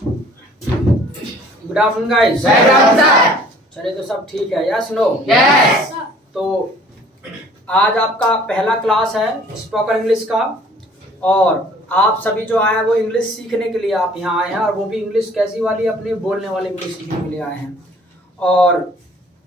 Good afternoon guys. चलिए तो सब ठीक है, यस नो? यस। तो आज आपका पहला क्लास है स्पोकन इंग्लिश का, और आप सभी जो आए हैं वो इंग्लिश सीखने के लिए आप यहाँ आए हैं, और वो भी इंग्लिश कैसी वाली, अपनी बोलने वाली इंग्लिश सीखने के लिए आए हैं। और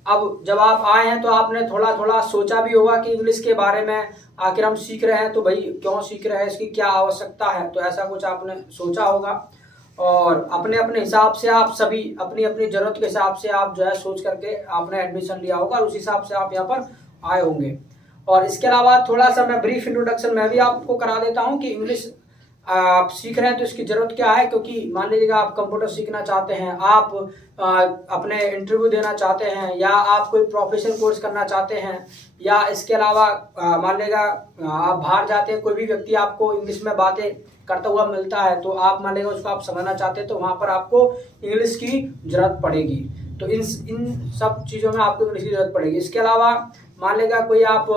अब जब आप आए हैं तो आपने थोड़ा थोड़ा सोचा भी होगा कि इंग्लिश के बारे में आखिर हम सीख रहे हैं तो भाई क्यों सीख रहे हैं, इसकी क्या आवश्यकता है, तो ऐसा कुछ आपने सोचा होगा। और अपने अपने हिसाब से आप सभी अपनी अपनी ज़रूरत के हिसाब से आप जो है सोच करके आपने एडमिशन लिया होगा, और उस हिसाब से आप यहाँ पर आए होंगे। और इसके अलावा थोड़ा सा मैं ब्रीफ इंट्रोडक्शन मैं भी आपको करा देता हूँ कि इंग्लिश आप सीख रहे हैं तो इसकी ज़रूरत क्या है। क्योंकि मान लीजिएगा आप कंप्यूटर सीखना चाहते हैं, आप अपने इंटरव्यू देना चाहते हैं, या आप कोई प्रोफेशनल कोर्स करना चाहते हैं, या इसके अलावा मान लीजिएगा आप बाहर जाते हैं, कोई भी व्यक्ति आपको इंग्लिश में बातें करता हुआ मिलता है तो आप मान लीजिएगा उसको आप समझना चाहते हैं, तो वहाँ पर आपको इंग्लिश की ज़रूरत पड़ेगी। तो इन सब चीज़ों में आपको इंग्लिश की ज़रूरत पड़ेगी। इसके अलावा मान लीजिएगा कोई आप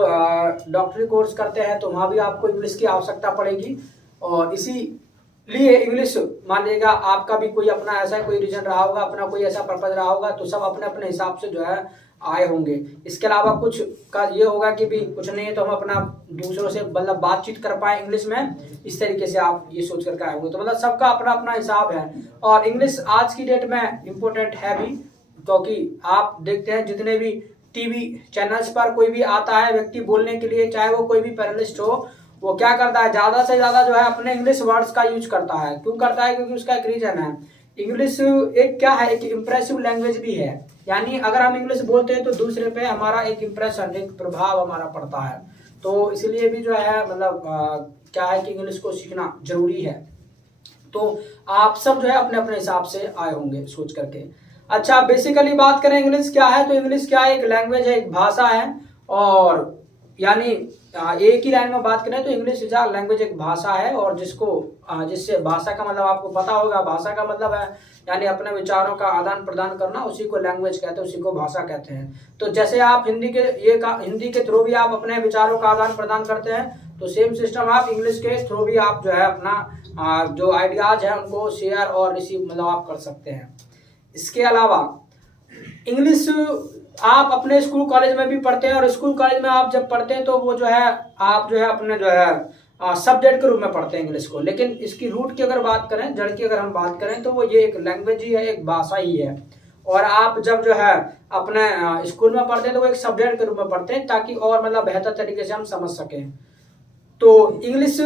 डॉक्टरी कोर्स करते हैं तो वहाँ भी आपको इंग्लिश की आवश्यकता पड़ेगी। और इसीलिए इंग्लिश मान लीजिएगा आपका भी कोई अपना ऐसा कोई रीजन रहा होगा, अपना कोई ऐसा पर्पज रहा होगा, तो सब अपने अपने हिसाब से जो है आए होंगे। इसके अलावा कुछ का ये होगा कि भी कुछ नहीं है तो हम अपना दूसरों से मतलब बातचीत कर पाए इंग्लिश में, इस तरीके से आप ये सोच करके आए होंगे। तो मतलब सबका अपना अपना हिसाब है, और इंग्लिश आज की डेट में इम्पोर्टेंट है भी, क्योंकि आप देखते हैं जितने भी टीवी चैनल्स पर कोई भी आता है व्यक्ति बोलने के लिए, चाहे वो कोई भी पैनलिस्ट हो, वो क्या करता है ज्यादा से ज्यादा जो है अपने इंग्लिश वर्ड्स का यूज करता है। क्यों करता है? क्योंकि उसका एक रीजन है। इंग्लिश एक क्या है, एक इम्प्रेसिव लैंग्वेज भी है, यानी अगर हम इंग्लिश बोलते हैं तो दूसरे पे हमारा एक इम्प्रेशन, एक प्रभाव हमारा पड़ता है। तो इसलिए भी जो है मतलब क्या है कि इंग्लिश को सीखना जरूरी है। तो आप सब जो है अपने अपने हिसाब से आए होंगे सोच करके। अच्छा, बेसिकली बात करें इंग्लिश क्या है, तो इंग्लिश क्या है, एक लैंग्वेज है, एक भाषा है। और यानी एक ही लाइन में बात करें तो इंग्लिश इज अ लैंग्वेज, एक भाषा है, और जिससे भाषा का मतलब आपको पता होगा, भाषा का मतलब है यानी अपने विचारों का आदान प्रदान करना, उसी को लैंग्वेज कहते हैं, उसी को भाषा कहते हैं। तो जैसे आप हिंदी के थ्रू भी आप अपने विचारों का आदान प्रदान करते हैं, तो सेम सिस्टम आप इंग्लिश के थ्रू भी आप जो है अपना जो आइडियाज है उनको शेयर और रिसीव मतलब आप कर सकते हैं। इसके अलावा इंग्लिश आप अपने स्कूल कॉलेज में भी पढ़ते हैं, और स्कूल कॉलेज में आप जब पढ़ते हैं तो वो जो है आप जो है अपने जो है सब्जेक्ट के रूप में पढ़ते हैं इंग्लिश को। लेकिन इसकी रूट की अगर बात करें, जड़ की अगर हम बात करें, तो वो ये एक लैंग्वेज ही है, एक भाषा ही है। और आप जब जो है अपने स्कूल में पढ़ते हैं तो वो एक सब्जेक्ट के रूप में पढ़ते हैं, ताकि और मतलब बेहतर तरीके से हम समझ सकें। तो इंग्लिश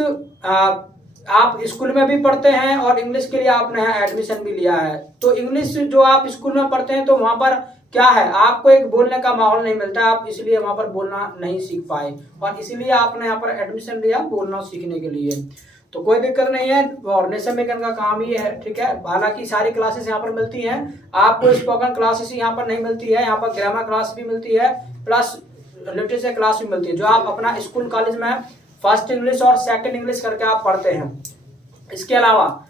आप स्कूल में भी पढ़ते हैं, और इंग्लिश के लिए आपने एडमिशन भी लिया है। तो इंग्लिश जो आप स्कूल में पढ़ते हैं तो वहाँ पर क्या है, आपको एक बोलने का माहौल नहीं मिलता, आप इसलिए वहाँ पर बोलना नहीं सीख पाए, और इसीलिए आपने यहाँ पर एडमिशन लिया बोलना सीखने के लिए। तो कोई दिक्कत नहीं है, और नेशन मेकिंग का काम ही है, ठीक है। हालांकि सारी क्लासेस यहाँ पर मिलती हैं, आपको स्पोकन क्लासेस यहाँ पर नहीं मिलती है, यहाँ पर ग्रामर क्लास भी मिलती है, प्लस लिटरेचर क्लास भी मिलती है, जो आप अपना स्कूल कॉलेज में फर्स्ट इंग्लिश और सेकंड इंग्लिश करके आप पढ़ते हैं। इसके अलावा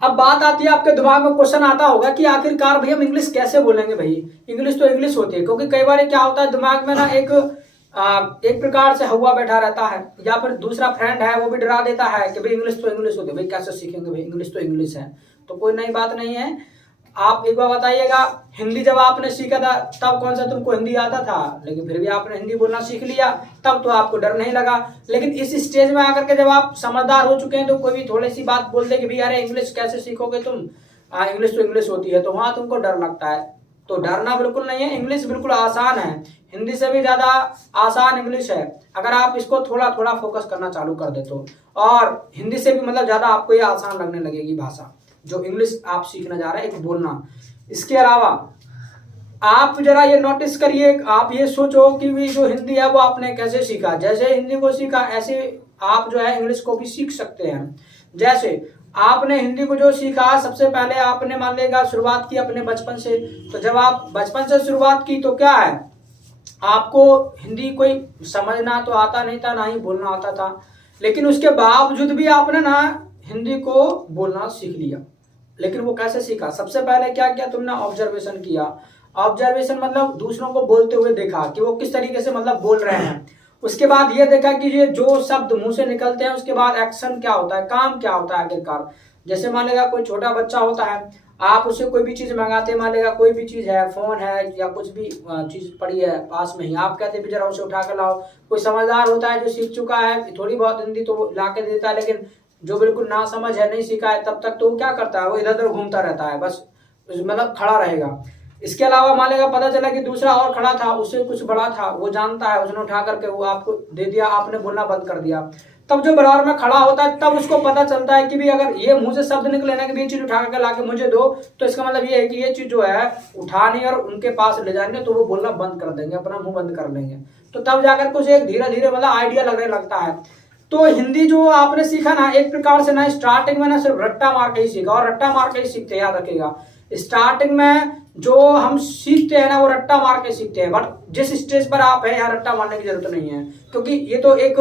अब बात आती है, आपके दिमाग में क्वेश्चन आता होगा कि आखिरकार भाई हम इंग्लिश कैसे बोलेंगे, भाई इंग्लिश तो इंग्लिश होती है। क्योंकि कई बार क्या होता है, दिमाग में ना एक प्रकार से हवा बैठा रहता है, या फिर दूसरा फ्रेंड है वो भी डरा देता है कि भाई इंग्लिश तो इंग्लिश होती है, भाई कैसे सीखेंगे, भाई इंग्लिश तो इंग्लिश है। तो कोई नई बात नहीं है। आप एक बार बताइएगा, हिंदी जब आपने सीखा था तब कौन सा तुमको हिंदी आता था, लेकिन फिर भी आपने हिंदी बोलना सीख लिया, तब तो आपको डर नहीं लगा। लेकिन इस स्टेज में आकर के जब आप समझदार हो चुके हैं तो कोई भी थोड़ी सी बात बोल दे कि भाई अरे इंग्लिश कैसे सीखोगे तुम, इंग्लिश तो इंग्लिश होती है, तो वहां तुमको डर लगता है। तो डरना बिल्कुल नहीं है, इंग्लिश बिल्कुल आसान है, हिंदी से भी ज्यादा आसान इंग्लिश है, अगर आप इसको थोड़ा थोड़ा फोकस करना चालू कर दे तो। और हिंदी से भी मतलब ज्यादा आपको ये आसान लगने लगेगी भाषा, जो इंग्लिश आप सीखने जा रहे हैं, एक बोलना। इसके अलावा आप जरा ये नोटिस करिए, आप ये सोचो कि भी जो हिंदी है वो आपने कैसे सीखा। जैसे हिंदी को सीखा ऐसे आप जो है इंग्लिश को भी सीख सकते हैं। जैसे आपने हिंदी को जो सीखा, सबसे पहले आपने मान लेगा शुरुआत की अपने बचपन से। तो जब आप बचपन से शुरुआत की तो क्या है, आपको हिंदी कोई समझना तो आता नहीं था, ना ही बोलना आता था, लेकिन उसके बावजूद भी आपने ना हिंदी को बोलना सीख लिया। लेकिन वो कैसे सीखा? सबसे पहले क्या किया तुमने, ऑब्जर्वेशन किया। ऑब्जर्वेशन मतलब दूसरों को बोलते हुए देखा कि वो किस तरीके से मतलब बोल रहे हैं। उसके बाद ये देखा कि ये जो शब्द मुंह से निकलते हैं उसके बाद एक्शन क्या होता है, काम क्या होता है आखिरकार। जैसे मान लेगा कोई छोटा बच्चा होता है, आप उससे कोई भी चीज मंगाते, मान लेगा कोई भी चीज है, फोन है या कुछ भी चीज पड़ी है पास में ही, आप कहते भी जरा उसे उठा कर लाओ। कोई समझदार होता है जो सीख चुका है थोड़ी बहुत हिंदी तो वो ला के देता है, लेकिन जो बिल्कुल ना समझ है, नहीं सीखा है तब तक तो वो क्या करता है, वो इधर उधर घूमता रहता है, बस मतलब खड़ा रहेगा। इसके अलावा मान लेगा पता चला कि दूसरा और खड़ा था, उससे कुछ बड़ा था, वो जानता है, उसने उठा करके वो आपको दे दिया, आपने बोलना बंद कर दिया। तब जो बराबर में खड़ा होता है तब उसको पता चलता है कि भी अगर ये मुंह से शब्द निकले ना कि ये चीज उठा करके लाके मुझे दो, तो इसका मतलब ये है कि ये चीज जो है उठानी और उनके पास ले जानी है, तो वो बोलना बंद कर देंगे, अपना मुंह बंद कर लेंगे। तो तब जाकर कुछ एक धीरे धीरे मतलब आइडिया लगने लगता है। तो हिंदी जो आपने सीखा ना, एक प्रकार से ना स्टार्टिंग में ना सिर्फ रट्टा मार के ही सीखा, और रट्टा मार के ही सीखते, याद रखिएगा। स्टार्टिंग में जो हम सीखते हैं ना वो रट्टा मार के सीखते हैं, बट जिस स्टेज पर आप हैं यहाँ रट्टा मारने की जरूरत नहीं है, क्योंकि ये तो एक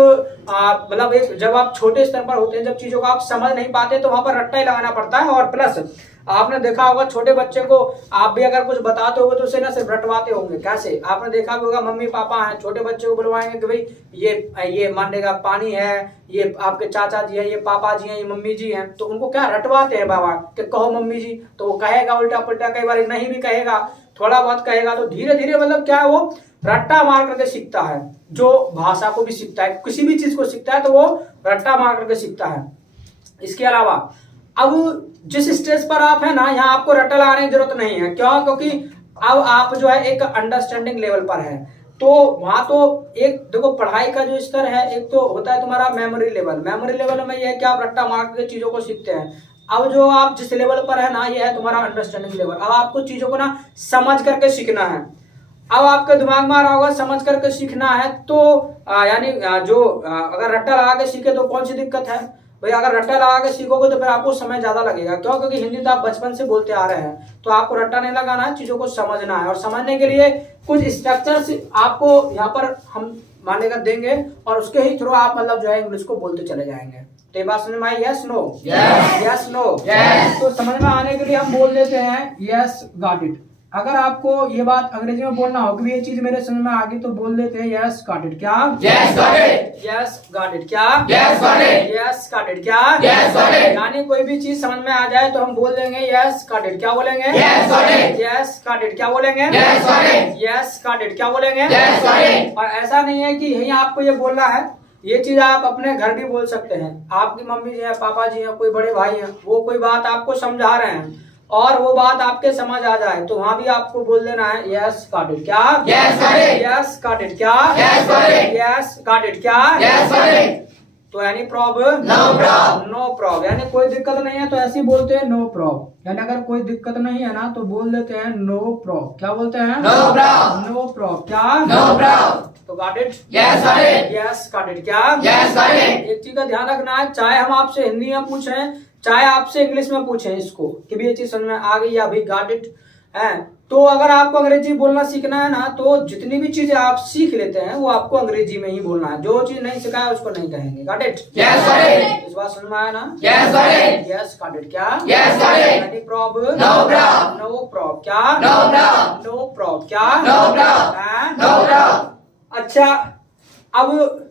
मतलब एक जब आप छोटे स्तर पर होते हैं, जब चीजों को आप समझ नहीं पाते तो वहां पर रट्टा ही लगाना पड़ता है। और प्लस आपने देखा होगा छोटे बच्चे को आप भी अगर कुछ बताते होगे तो उसे ना सिर्फ रटवाते होंगे। कैसे? आपने देखा भी होगा, मम्मी पापा हैं, छोटे बच्चे को बुलवाएंगे कि भाई ये मान लेगा पानी है, ये आपके चाचा जी है, ये पापा जी हैं, ये मम्मी जी हैं, तो उनको क्या रटवाते हैं बाबा कि कहो मम्मी जी, तो वो कहेगा उल्टा पुल्टा, कई बार नहीं भी कहेगा, थोड़ा बहुत कहेगा, तो धीरे धीरे मतलब क्या है वो रट्टा मार करके सीखता है। जो भाषा को भी सीखता है, किसी भी चीज को सीखता है तो वो रट्टा मार करके सीखता है। इसके अलावा अब जिस स्टेज पर आप है ना, यहाँ आपको रट्टा लगाने की जरूरत नहीं है। क्यों? क्योंकि अब आप जो है एक अंडरस्टैंडिंग लेवल पर है, तो वहां तो एक देखो पढ़ाई का जो स्तर है, एक तो होता है तुम्हारा मेमोरी लेवल। मेमोरी लेवल में यह है कि आप रट्टा मार के चीजों को सीखते हैं। अब जो आप जिस लेवल पर है ना, ये है तुम्हारा अंडरस्टैंडिंग लेवल। अब आपको चीजों को ना समझ करके सीखना है। अब आपके दिमाग में आ रहा होगा समझ करके सीखना है, तो यानी जो अगर रट्टा लगा के सीखे तो कौन सी दिक्कत है भाई? अगर रट्टा लगा के सीखोगे तो फिर आपको समय ज्यादा लगेगा। क्यों? क्योंकि हिंदी तो आप बचपन से बोलते आ रहे हैं, तो आपको रट्टा नहीं लगाना है, चीजों को समझना है। और समझने के लिए कुछ स्ट्रक्चर्स आपको यहाँ पर हम मानेगा देंगे, और उसके ही थ्रू आप मतलब जो है इंग्लिश को बोलते चले जाएंगे। तो ये बात समझ में आई? Yes no? Yes no? तो समझ में आने के लिए हम बोल देते हैं यस गॉट इट। अगर आपको ये बात अंग्रेजी में बोलना हो कि ये चीज मेरे समझ में आ गई, तो बोल देते हैं यस गॉट इट। क्या? Yes got it. Yes got it. क्या? Yes got it. Yes got it. क्या? Yes got it. यानी कोई भी चीज समझ में आ जाए तो हम बोल देंगे यस गॉट इट। क्या बोलेंगे? Yes got it. Yes got it. क्या बोलेंगे? Yes got it. Yes got it. क्या बोलेंगे? Yes got it. और ऐसा नहीं है कि यही आपको ये बोलना है, ये चीज आप अपने घर भी बोल सकते हैं। आपकी मम्मी जी है, पापा जी हैं, कोई बड़े भाई हैं, वो कोई बात आपको समझा रहे हैं और वो बात आपके समझ आ जाए, तो वहां भी आपको बोल देना है यस गॉट इट। क्या? Yes got it. Yes got it. क्या? Yes got it. Yes got it. क्या? Yes got it. तो यानी problem no problem, no problem, यानी कोई दिक्कत नहीं है तो ऐसे ही बोलते हैं नो प्रॉब्लम। यानी अगर कोई दिक्कत नहीं है ना तो बोल देते हैं नो प्रॉब्लम। क्या बोलते हैं? No problem. No problem. क्या? No problem. तो got it? Yes got it. Yes got it. क्या? Yes got it. एक चीज का ध्यान रखना है, चाहे हम आपसे हिंदी में पूछें चाहे आपसे इंग्लिश में पूछें इसको कि भी ये चीज समझ में आ गई या भी गॉट इट है, तो अगर आपको अंग्रेजी बोलना सीखना है ना, तो जितनी भी चीजें आप सीख लेते हैं वो आपको अंग्रेजी में ही बोलना है। जो चीज नहीं सिखाया उसको नहीं कहेंगे। Got it? Yes got it. इस बात समझ में आया ना? Yes got it. Yes got it. क्या? Yes got it. यानी problem no problem. No problem. क्या? No problem. No problem. क्या? No problem. No problem. अच्छा, अब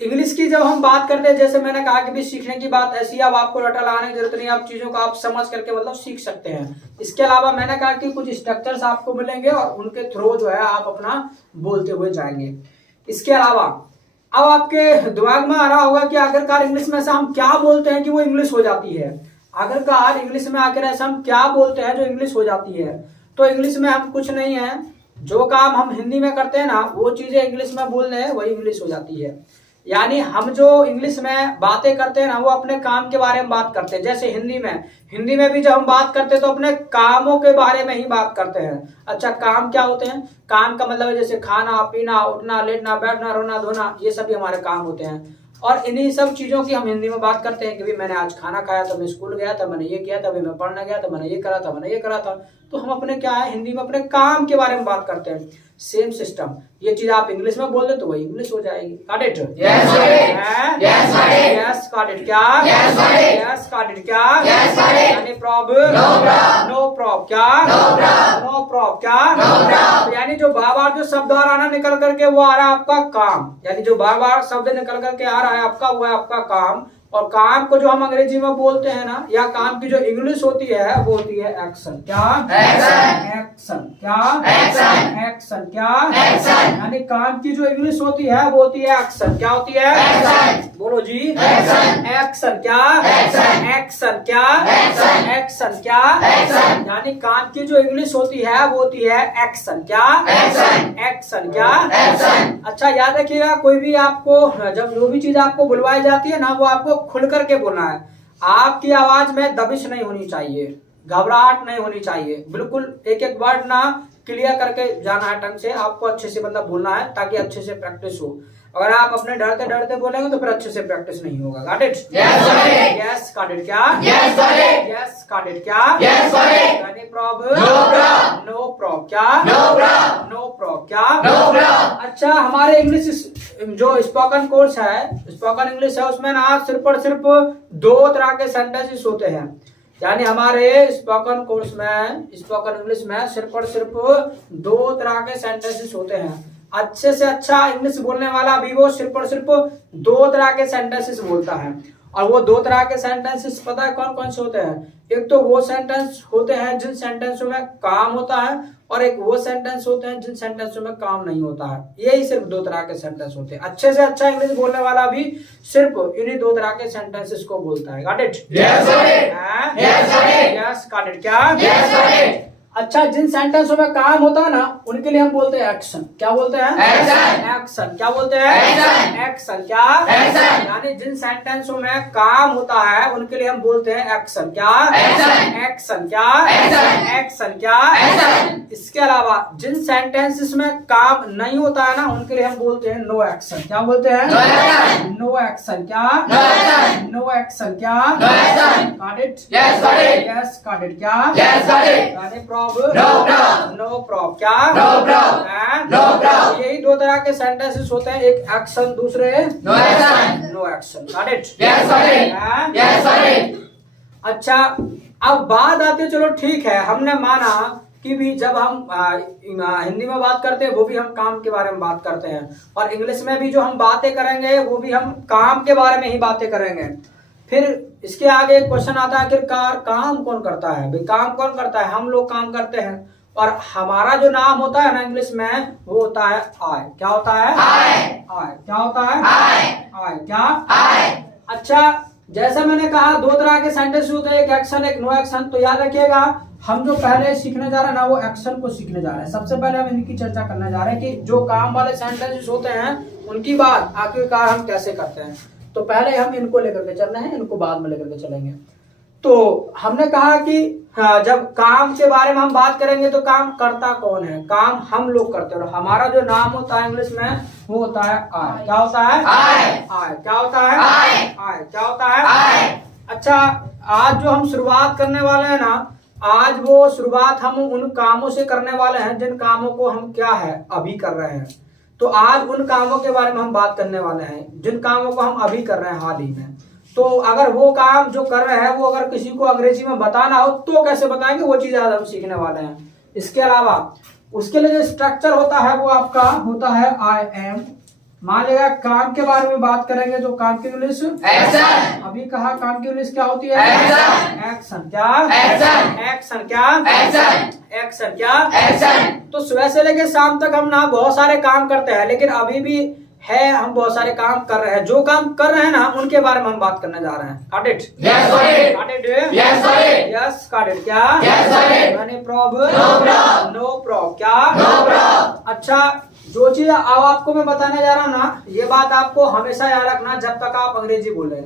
इंग्लिश की जब हम बात करते हैं, जैसे मैंने कहा कि भी सीखने की बात ऐसी है, अब आपको रट्टा लगाने की जरूरत नहीं, आप चीजों को आप समझ करके मतलब सीख सकते हैं। इसके अलावा मैंने कहा कि कुछ स्ट्रक्चर्स आपको मिलेंगे और उनके थ्रू जो है आप अपना बोलते हुए जाएंगे। इसके अलावा अब आपके दिमाग में आ रहा होगा कि आखिरकार इंग्लिश में ऐसा हम क्या बोलते हैं कि वो इंग्लिश हो जाती है। आखिरकार इंग्लिश में आखिर ऐसा हम क्या बोलते हैं जो इंग्लिश हो जाती है। तो इंग्लिश में हम कुछ नहीं है, जो काम हम हिंदी में करते हैं ना वो चीजें इंग्लिश में बोल रहे हैं वही इंग्लिश हो जाती है। यानी हम जो इंग्लिश में बातें करते हैं ना वो अपने काम के बारे में बात करते हैं। जैसे हिंदी में भी जब हम बात करते हैं तो अपने कामों के बारे में ही बात करते हैं। अच्छा, काम क्या होते हैं? काम का मतलब है जैसे खाना पीना, उठना लेटना, बैठना, रोना धोना, ये सभी हमारे काम होते हैं। और इन्हीं सब चीजों की हम हिंदी में बात करते हैं कि भाई मैंने आज खाना खाया था, मैं स्कूल गया था, मैंने ये किया था, मैं पढ़ने गया था, मैंने ये करा था, मैंने ये करा था। तो हम अपने क्या है हिंदी में अपने काम के बारे में बात करते हैं। सेम सिस्टम, ये चीज आप इंग्लिश में बोल दे तो वही इंग्लिश हो जाएगी। Got it? Yes got it. Yes got it. Yes got it. क्या? Yes got it. Yes got it. क्या? Yes got it. यानी problem no problem. No problem. क्या? No problem. No problem. क्या? No problem. यानी जो बार बार जो शब्द आ रहा है निकल करके वो आ रहा है आपका काम, यानी जो बार बार शब्द निकल करके आ रहा है आपका वो है आपका काम, और काम को जो हम अंग्रेजी में बोलते हैं ना, या काम की जो इंग्लिश होती है वो होती है एक्शन। क्या? एक्शन। एक्शन। क्या? एक्शन। एक्शन। क्या? एक्शन। यानी काम की जो इंग्लिश होती है वो होती है एक्शन। क्या होती है? एक्शन। बोलो जी। एक्शन। एक्शन। क्या? एक्शन। एक्शन। क्या? एक्शन। एक्शन। क्या? एक्शन। यानी काम की जो इंग्लिश होती है वो होती है एक्शन। क्या? एक्शन। एक्शन। क्या? एक्शन। अच्छा याद रखिएगा, कोई भी आपको जब जो भी चीज आपको बुलवाई जाती है ना, वो आपको खुल करके बोलना है। आपकी आवाज में दबिश नहीं होनी चाहिए, घबराहट नहीं होनी चाहिए, बिल्कुल एक एक वर्ड ना क्लियर करके जाना है ढंग से। आपको अच्छे से मतलब बोलना है ताकि अच्छे से प्रैक्टिस हो। अगर आप अपने डरते डरते बोलेंगे तो फिर अच्छे से प्रैक्टिस नहीं होगा। Got it? Yes got it. क्या? Yes got it. क्या? Yes got it. Any problem? No problem. क्या? No problem. क्या? अच्छा, हमारे इंग्लिश जो स्पोकन कोर्स है, स्पोकन इंग्लिश है, उसमें ना सिर्फ और सिर्फ 2 तरह के सेंटेंसेस होते हैं। यानी हमारे स्पोकन कोर्स में, स्पोकन इंग्लिश में सिर्फ और सिर्फ 2 तरह के सेंटेंसेस होते हैं। अच्छे से अच्छा इंग्लिश बोलने वाला भी वो सिर्फ और सिर्फ 2 तरह के सेंटेंसेस बोलता है। और वो 2 तरह के सेंटेंसेस पता है कौन कौन से होते हैं? एक तो वो सेंटेंस होते हैं जिन सेंटेंसों में काम होता है, और एक वो सेंटेंस होते हैं जिन सेंटेंसों में काम नहीं होता है। यही सिर्फ 2 तरह के सेंटेंस होते हैं। अच्छे से अच्छा इंग्लिश बोलने वाला भी सिर्फ इन्हीं 2 तरह के सेंटेंसेस को बोलता है। Got it? Yes got it. क्या? Yes got it. अच्छा, जिन सेंटेंसों में काम होता है ना, उनके लिए हम बोलते हैं एक्शन। क्या बोलते हैं? एक्शन। एक्शन। क्या बोलते हैं? एक्शन। एक्शन। क्या? एक्शन। यानी जिन सेंटेंसों में काम होता है उनके लिए हम बोलते हैं एक्शन। क्या? एक्शन। एक्शन। क्या? एक्शन। एक्शन। क्या? एक्शन। इसके अलावा जिन सेंटेंसेस में काम नहीं होता है ना, उनके लिए हम बोलते हैं नो एक्शन। क्या बोलते हैं? No action. क्या? No action. क्या? Got it? Yes got it. Yes got it. क्या? Yes got it. यानी नो प्रॉब्लम। क्या? यही 2 तरह के सेंटेंसेस होते हैं, एक एक्शन, दूसरे no action. No action. Got it? Yes got it. अच्छा, अब बात आती है, चलो ठीक है, हमने माना कि भी जब हम हिंदी में बात करते हैं वो भी हम काम के बारे में बात करते हैं, और इंग्लिश में भी जो हम बातें करेंगे वो भी हम काम के बारे में ही बातें करेंगे। फिर इसके आगे एक क्वेश्चन आता है, आखिरकार काम कौन करता है? भाई काम कौन करता है? हम लोग काम करते हैं, और हमारा जो नाम होता है ना इंग्लिश में, वो होता है आई। क्या होता है? आई। क्या होता है? आई। क्या? अच्छा, जैसा मैंने कहा 2 तरह के सेंटेंस होते हैं, एक एक्शन एक नो एक्शन। तो याद रखिएगा, हम जो पहले सीखने जा रहे हैं ना, वो एक्शन को सीखने जा रहे हैं। सबसे पहले हम इनकी चर्चा करने जा रहे हैं कि जो काम वाले सेंटेंसेस होते हैं उनकी बात आखिरकार हम कैसे करते हैं। तो पहले हम इनको लेकर के चल रहे हैं, इनको बाद में लेकर के चलेंगे। तो हमने कहा कि जब काम के बारे में हम बात करेंगे तो काम करता कौन है? काम हम लोग करते हैं, और हमारा जो नाम होता है इंग्लिश में वो होता है आई। क्या होता है? आई। क्या होता है? आई। क्या होता है? अच्छा, आज जो हम शुरुआत करने वाले हैं ना, आज वो शुरुआत हम उन कामों से करने वाले हैं जिन कामों को हम क्या है अभी कर रहे हैं। तो आज उन कामों के बारे में हम बात करने वाले हैं जिन कामों को हम अभी कर रहे हैं हाल ही में। तो अगर वो काम जो कर रहे हैं वो अगर किसी को अंग्रेजी में बताना हो तो कैसे बताएंगे, वो चीज आज हम सीखने वाले हैं। इसके अलावा उसके लिए जो स्ट्रक्चर होता है वो आपका होता है आई एम। मान लिया काम के बारे में बात करेंगे तो काम की इंग्लिश एक्शन। अभी कहा काम की इंग्लिश क्या होती है? एक्शन। एक्शन। क्या? एक्शन। एक्शन। क्या? एक्शन। एक्शन। क्या? एक्शन। तो सुबह से लेकर शाम तक हम ना बहुत सारे काम करते हैं, लेकिन अभी भी है हम बहुत सारे काम कर रहे हैं। जो काम कर रहे हैं ना उनके बारे में हम बात करने जा रहे हैं। Got it? Yes got it. Got it? Yes got it. Yes got it. क्या? Yes got it. Any problem? No problem. No problem. क्या? No problem. अच्छा, जो चीज अब आपको मैं बताने जा रहा हूँ ना, ये बात आपको हमेशा याद रखना जब तक आप अंग्रेजी बोले।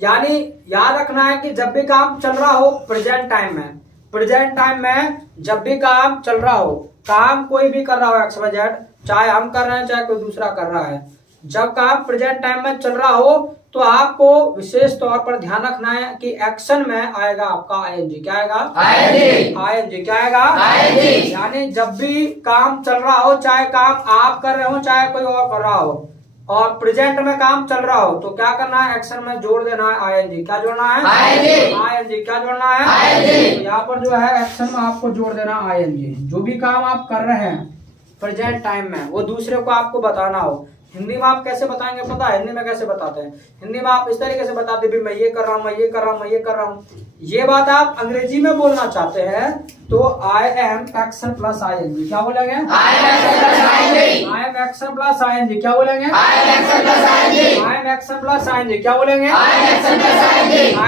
यानी याद रखना है कि जब भी काम चल रहा हो प्रेजेंट टाइम में, प्रेजेंट टाइम में जब भी काम चल रहा हो, काम कोई भी कर रहा हो एक्स वाई जेड, चाहे हम कर रहे हैं चाहे कोई दूसरा कर रहा है, जब काम प्रेजेंट टाइम में चल रहा हो तो आपको विशेष तौर पर ध्यान रखना है कि एक्शन में आएगा आपका आईएनजी। क्या आएगा? आईएनजी। आईएनजी। क्या आएगा? आईएनजी। यानी जब भी काम चल रहा हो, चाहे काम आप कर रहे हो चाहे कोई और कर रहा हो, और प्रेजेंट में काम चल रहा हो, तो क्या करना है? एक्शन में जोड़ देना है आईएनजी। क्या जोड़ना है? आईएनजी। आईएनजी। क्या जोड़ना है? आईएनजी। तो यहाँ पर जो है एक्शन में आपको जोड़ देना आईएनजी। जो भी काम आप कर रहे हैं प्रेजेंट टाइम में वो दूसरे को आपको बताना हो हिंदी में आप कैसे बताएंगे पता है? हिंदी में कैसे बताते हैं? हिंदी में आप इस तरीके से बताते हैं, मैं ये कर रहा हूँ, मैं ये कर रहा हूँ, मैं ये कर रहा हूँ। ये बात आप अंग्रेजी में बोलना चाहते हैं तो I am action plus ING क्या बोलेंगे? I am action plus ING क्या बोलेंगे? I am action plus ING क्या बोलेंगे? I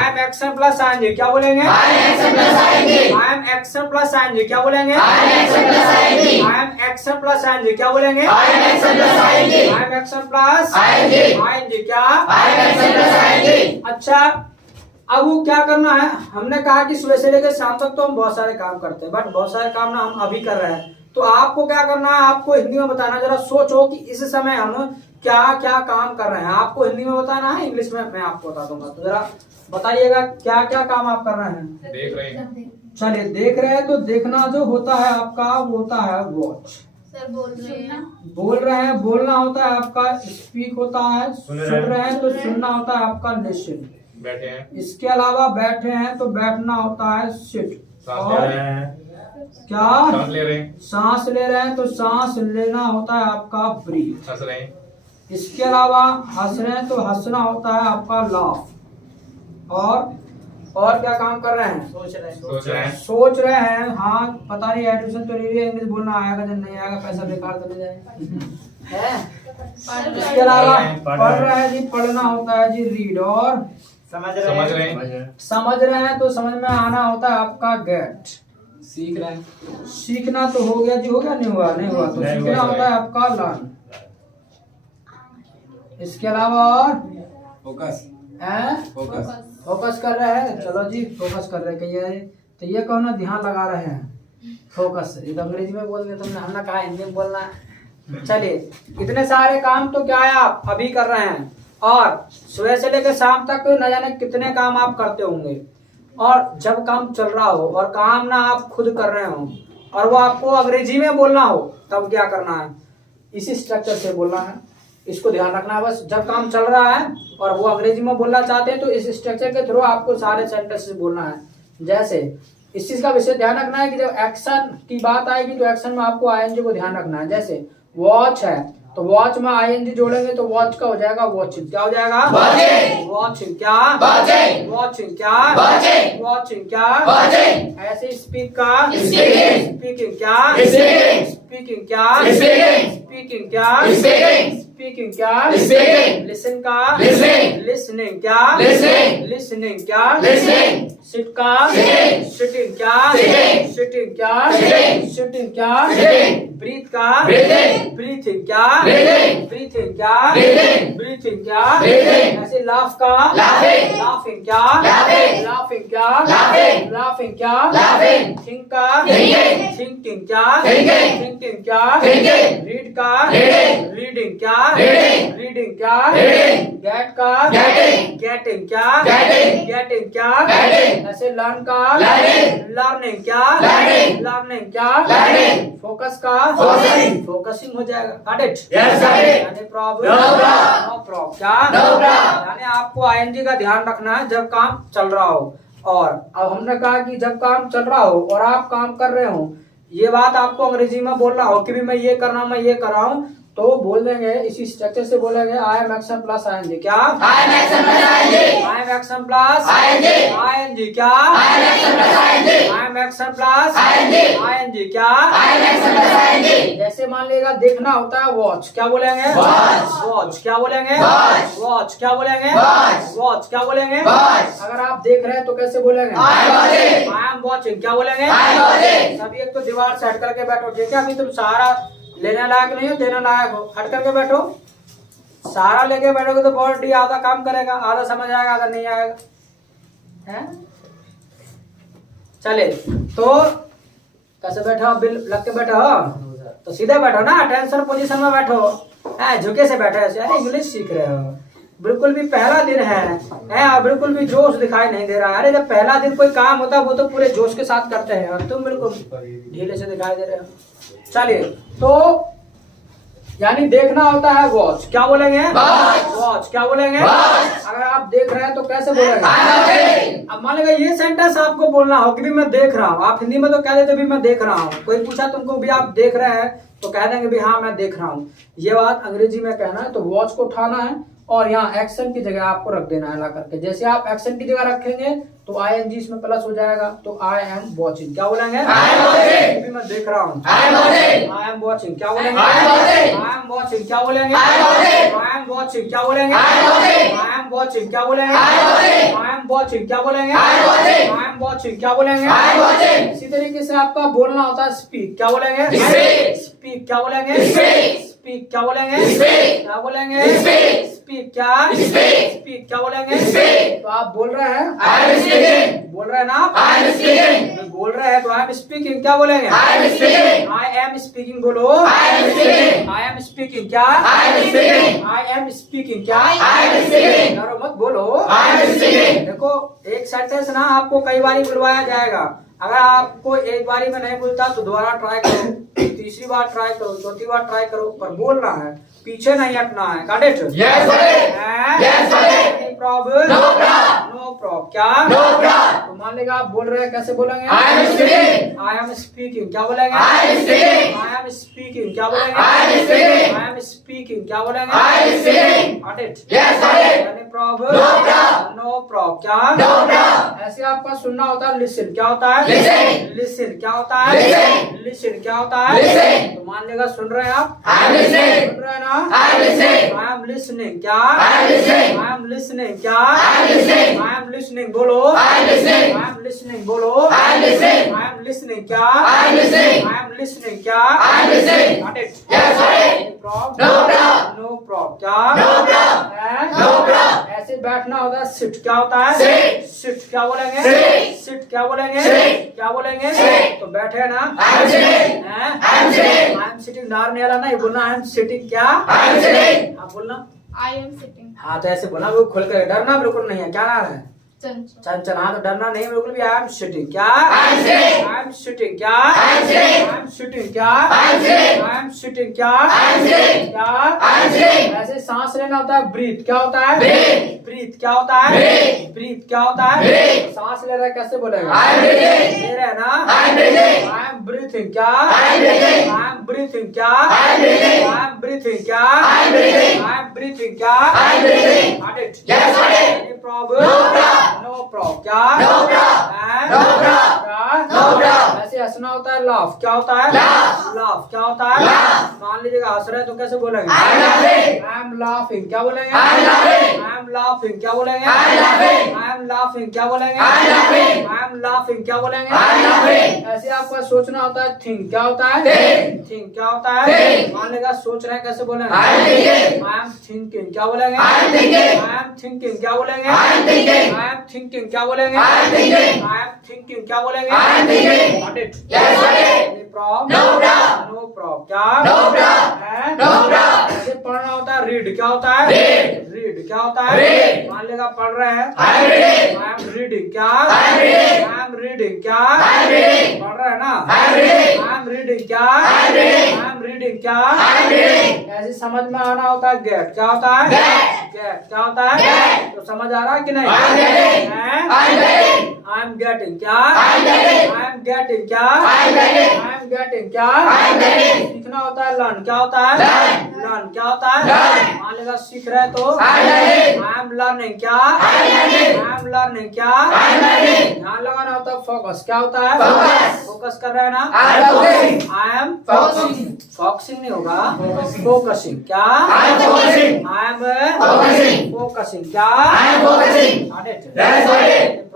am action plus ING क्या बोलेंगे? I am action plus ING क्या बोलेंगे? I am action plus ING क्या बोलेंगे? I am action plus ING क्या? अच्छा, अब वो क्या करना है? हमने कहा कि सुबह से लेकर शाम तक तो हम बहुत सारे काम करते हैं, बट बहुत सारे काम ना हम अभी कर रहे हैं। तो आपको क्या करना है? आपको हिंदी में बताना। जरा सोचो कि इस समय हम क्या क्या काम कर रहे हैं। आपको हिंदी में बताना है, इंग्लिश में मैं आपको बता दूंगा। तो जरा बताइएगा क्या क्या काम आप कर रहे हैं? देख रहे हैं। चलिए, देख रहे हैं तो देखना जो होता है आपका वो होता है वॉच। सर बोल रहे हैं बोलना होता है आपका स्पीक होता है। सुन रहे हैं तो सुनना होता है आपका लिसन। बैठे हैं। इसके अलावा बैठे हैं तो बैठना होता है सिट। और क्या? सांस ले रहे हैं। सांस ले रहे हैं तो सांस लेना होता है आपका ब्रीथ। हंस रहे हैं। इसके अलावा हंस रहे हैं तो हंसना होता है आपका लाफ। और क्या काम कर रहे हैं? सोच सोच रहे हैं। हाँ, पता नहीं एडमिशन तो ले लिया, इंग्लिश बोलना आएगा जब नहीं आएगा पैसा बेकार तो नहीं जाएगा है। इसके अलावा पढ़ रहे हैं जी, पढ़ना होता है जी रीड। और समझ रहे हैं। समझ रहे हैं तो समझ में आना होता है आपका गेट। सीख रहे हैं। सीखना तो हो गया जी, हो गया नहीं हुआ? नहीं हुआ तो सीखना होता है आपका लर्न। इसके अलावा और फोकस कर रहे हैं। चलो जी, फोकस कर रहे हैं कहिए तो ये कहो ना, ध्यान लगा रहे हैं, फोकस। ये तो अंग्रेजी में बोल रहे, तुमने हमने कहा हिंदी में बोलना है। चलिए, इतने सारे काम तो क्या है आप अभी कर रहे हैं, और सुबह से लेकर शाम तक तो न जाने कितने काम आप करते होंगे। और जब काम चल रहा हो और काम ना आप खुद कर रहे हो और वो आपको अंग्रेजी में बोलना हो, तब क्या करना है? इसी स्ट्रक्चर से बोलना है। इसको ध्यान रखना है बस। जब काम चल रहा है और वो अंग्रेजी में बोलना चाहते हैं तो इस स्ट्रक्चर के थ्रू आपको सारे सेंटेंसेस बोलना है। जैसे इस चीज का विषय ध्यान रखना है कि जब एक्शन की बात आएगी तो एक्शन में आपको आईएनजी को ध्यान रखना है। जैसे वॉच है तो वॉच में आईएनजी जोड़ेंगे तो वॉच का हो जाएगा वॉचिंग। क्या हो जाएगा? वॉचिंग। क्या? वॉचिंग। क्या? वॉचिंग। क्या? ऐसे स्पीक का स्पीकिंग। क्या? स्पीकिंग। क्या? स्पीकिंग। क्या? स्पीकिंग। क्या? लिसन का लिसनिंग। क्या? लिसनिंग। क्या? सिट का सिटिंग। क्या? सिटिंग। क्या? सिटिंग। क्या? ब्रीथ का ब्रीथिंग। क्या? ब्रीथिंग। क्या? ब्रीथिंग। क्या? ऐसे लाफ का लाफिंग। क्या? लाफिंग। क्या? लाफिंग। क्या? थिंक का थिंकिंग। क्या? थिंकिंग। क्या? रीड का रीडिंग। क्या? रीडिंग। क्या? गेट का गेटिंग। क्या? गेटिंग। क्या? ऐसे लर्न का लर्निंग। क्या? लर्निंग। क्या? फोकस का फोकसिंग हो जाएगा। Got it? यानी प्रॉब्लम नो प्रॉब्लम। क्या? यानी आपको आईएनजी का ध्यान रखना है जब काम चल रहा हो। और अब हमने कहा कि जब काम चल रहा हो और आप काम कर रहे हो, ये बात आपको अंग्रेजी में बोलना हो कि भी मैं ये कर रहा हूँ, मैं ये कर रहा हूँ, तो बोल देंगे इसी स्ट्रक्चर से बोलेंगे I am action plus ING. क्या? I am action plus ING. क्या? I am action plus ING. क्या? जैसे मान लीजिएगा देखना होता है वॉच। क्या बोलेंगे? वॉच। क्या बोलेंगे? वॉच। क्या बोलेंगे? वॉच। क्या बोलेंगे? अगर आप देख रहे हैं तो कैसे बोलेंगे? I am watching. क्या बोलेंगे? सभी एक तो दीवार से हट करके बैठो, ठीक है? अभी तुम सारा लेने लायक नहीं हो, देने लायक हो। हट करके बैठो। सारा लेके बैठोगे तो बॉडी आधा काम करेगा, आधा समझ आएगा, आधा नहीं आएगा। है? चले तो कैसे बैठो? बिल लग के बैठो तो सीधे बैठो ना, टेंशन पोजीशन में बैठो। झुके से बैठो ऐसे। अरे इंग्लिश सीख रहे हो, बिल्कुल भी पहला दिन है, बिल्कुल भी जोश दिखाई नहीं दे रहा है। अरे जब पहला दिन कोई काम होता है वो तो पूरे जोश के साथ करते हैं, और तुम बिल्कुल ढीले से दिखाई दे रहे हो। चलिए तो यानी देखना होता है वॉच। क्या बोलेंगे? वॉच। क्या बोलेंगे? अगर आप देख रहे हैं तो कैसे बोलेंगे? अब मान लीजिए ये सेंटेंस आपको बोलना हो कि भी मैं देख रहा हूँ। आप हिंदी में तो कह देते भी मैं देख रहा हूँ। कोई पूछा तुमको भी आप देख रहे हैं तो कह देंगे भी हाँ मैं देख रहा हूँ। ये बात अंग्रेजी में कहना है तो वॉच को उठाना है और यहाँ एक्शन की जगह आपको रख देना है ला करके। जैसे आप एक्शन की जगह रखेंगे तो ING इसमें प्लस हो जाएगा तो आई एम वॉचिंग। क्या बोलेंगे? भी मैं देख रहा हूँ। I am watching. क्या बोलेंगे? I am watching. क्या बोलेंगे? I am watching. क्या बोलेंगे? I am watching. क्या बोलेंगे? I am watching. क्या बोलेंगे? I am watching. क्या बोलेंगे? इसी तरीके से आपका बोलना होता है स्पीक। क्या बोलेंगे? स्पीक। क्या बोलेंगे? स्पीक। क्या बोलेंगे? क्या बोलेंगे? स्पीक। क्या स्पीक? क्या बोलेंगे? तो आप बोल रहे हैं, बोल रहे हैं ना? बोल रहे हैं तो आई एम स्पीकिंग। क्या बोलेंगे? I am speaking. बोलो आई एम स्पीकिंग। क्या आई एम स्पीकिंग? क्या डरो मत, बोलो। देखो एक सेंटेंस ना आपको कई बार बुलवाया जाएगा। अगर आपको एक बारी में नहीं बोलता तो दोबारा ट्राई करो, तीसरी बार ट्राई करो, चौथी बार ट्राई करो, पर बोलना है, पीछे नहीं हटना है। Got it? Problem? No problem. क्या? तो मान लेगा आप बोल रहे हैं, कैसे बोलेंगे? I am speaking. क्या बोलेंगे? I am speaking. क्या बोलेंगे? I am speaking. क्या बोलेंगे? Got it? Problem? No problem. क्या? ऐसे आपका सुनना होता है लिसन। क्या होता है? लिसन। क्या होता है? लिसन। क्या होता है? तो मान लेगा सुन रहे हैं आप, सुन रहे हैं ना? I am listening. क्या? I am listening. क्या? I am listening. बोलो आई एम लिसनिंग। बोलो आई एम लिसनिंग। क्या? I am listening. क्या? Got it? No problem. क्या? ऐसे बैठना होता है सिट। क्या होता है? सिट। क्या बोलेंगे? सिट। क्या बोलेंगे? क्या बोलेंगे? तो बैठे ना, आई एम सिटिंग। डार नहीं आ रहा ना, ये बोलना आई एम सिटिंग। क्या? आप बोलना आई एम सिटिंग। हाँ तो ऐसे बोलना, वो खुल कर, डरना बिल्कुल नहीं है। क्या नाम है? चंचल। हाँ तो डरना नहीं बिल्कुल भी। I am sitting. क्या? I am sitting. क्या? I am sitting. क्या? I am sitting. क्या? क्या? ऐसे सांस लेना होता है ब्रीथ। क्या होता है? ब्रीथ। क्या होता है? ब्रीथ। क्या होता है? सांस ले रहा है, कैसे बोलेगा? ले रहे हैं ना? I am breathing. क्या? I am breathing. क्या? I am breathing. क्या? I am breathing. क्या? Got it? Any problem? No problem. क्या? क्या? ऐसे हंसना होता है लाफ। क्या होता है? लाफ। क्या होता है? मान लीजिएगा हंस रहे हैं तो कैसे बोलेंगे? I am laughing. क्या बोलेंगे? I am laughing. क्या बोलेंगे? I am laughing. क्या बोलेंगे? I am laughing. क्या बोलेंगे? ऐसे आपका सोचना होता है थिंक। क्या होता है? थिंक। क्या होता है? मान लीजिएगा सोच रहे हैं, कैसे बोलेंगे? I am thinking. क्या बोलेंगे? I am thinking. क्या बोलेंगे? I am thinking. क्या बोलेंगे? I am thinking. क्या बोलेंगे? Got it? No problem. क्या? ऐसे पढ़ना होता है रीड। क्या होता है? रीड। क्या होता है? मान लेगा पढ़ रहे हैं, आई एम रीडिंग। क्या? I am reading. क्या? पढ़ रहे हैं ना? I am reading. क्या? I am reading. क्या? ऐसे समझ में आना होता है गेट। क्या होता है? गेट। क्या होता है? तो समझ आ रहा है कि नहीं? I am getting. क्या? I am getting. क्या? I am getting. क्या? सीखना होता है लर्न। क्या होता है? लर्न। क्या होता है? मान लेगा सीख रहे तो आई एम लर्निंग। क्या? I am learning. क्या? ध्यान लगाना होता है फोकस। क्या होता है? फोकस कर रहे हैं ना? आई एम फोकसिंग नहीं होगा, फोकसिंग। क्या? I am focusing. क्या?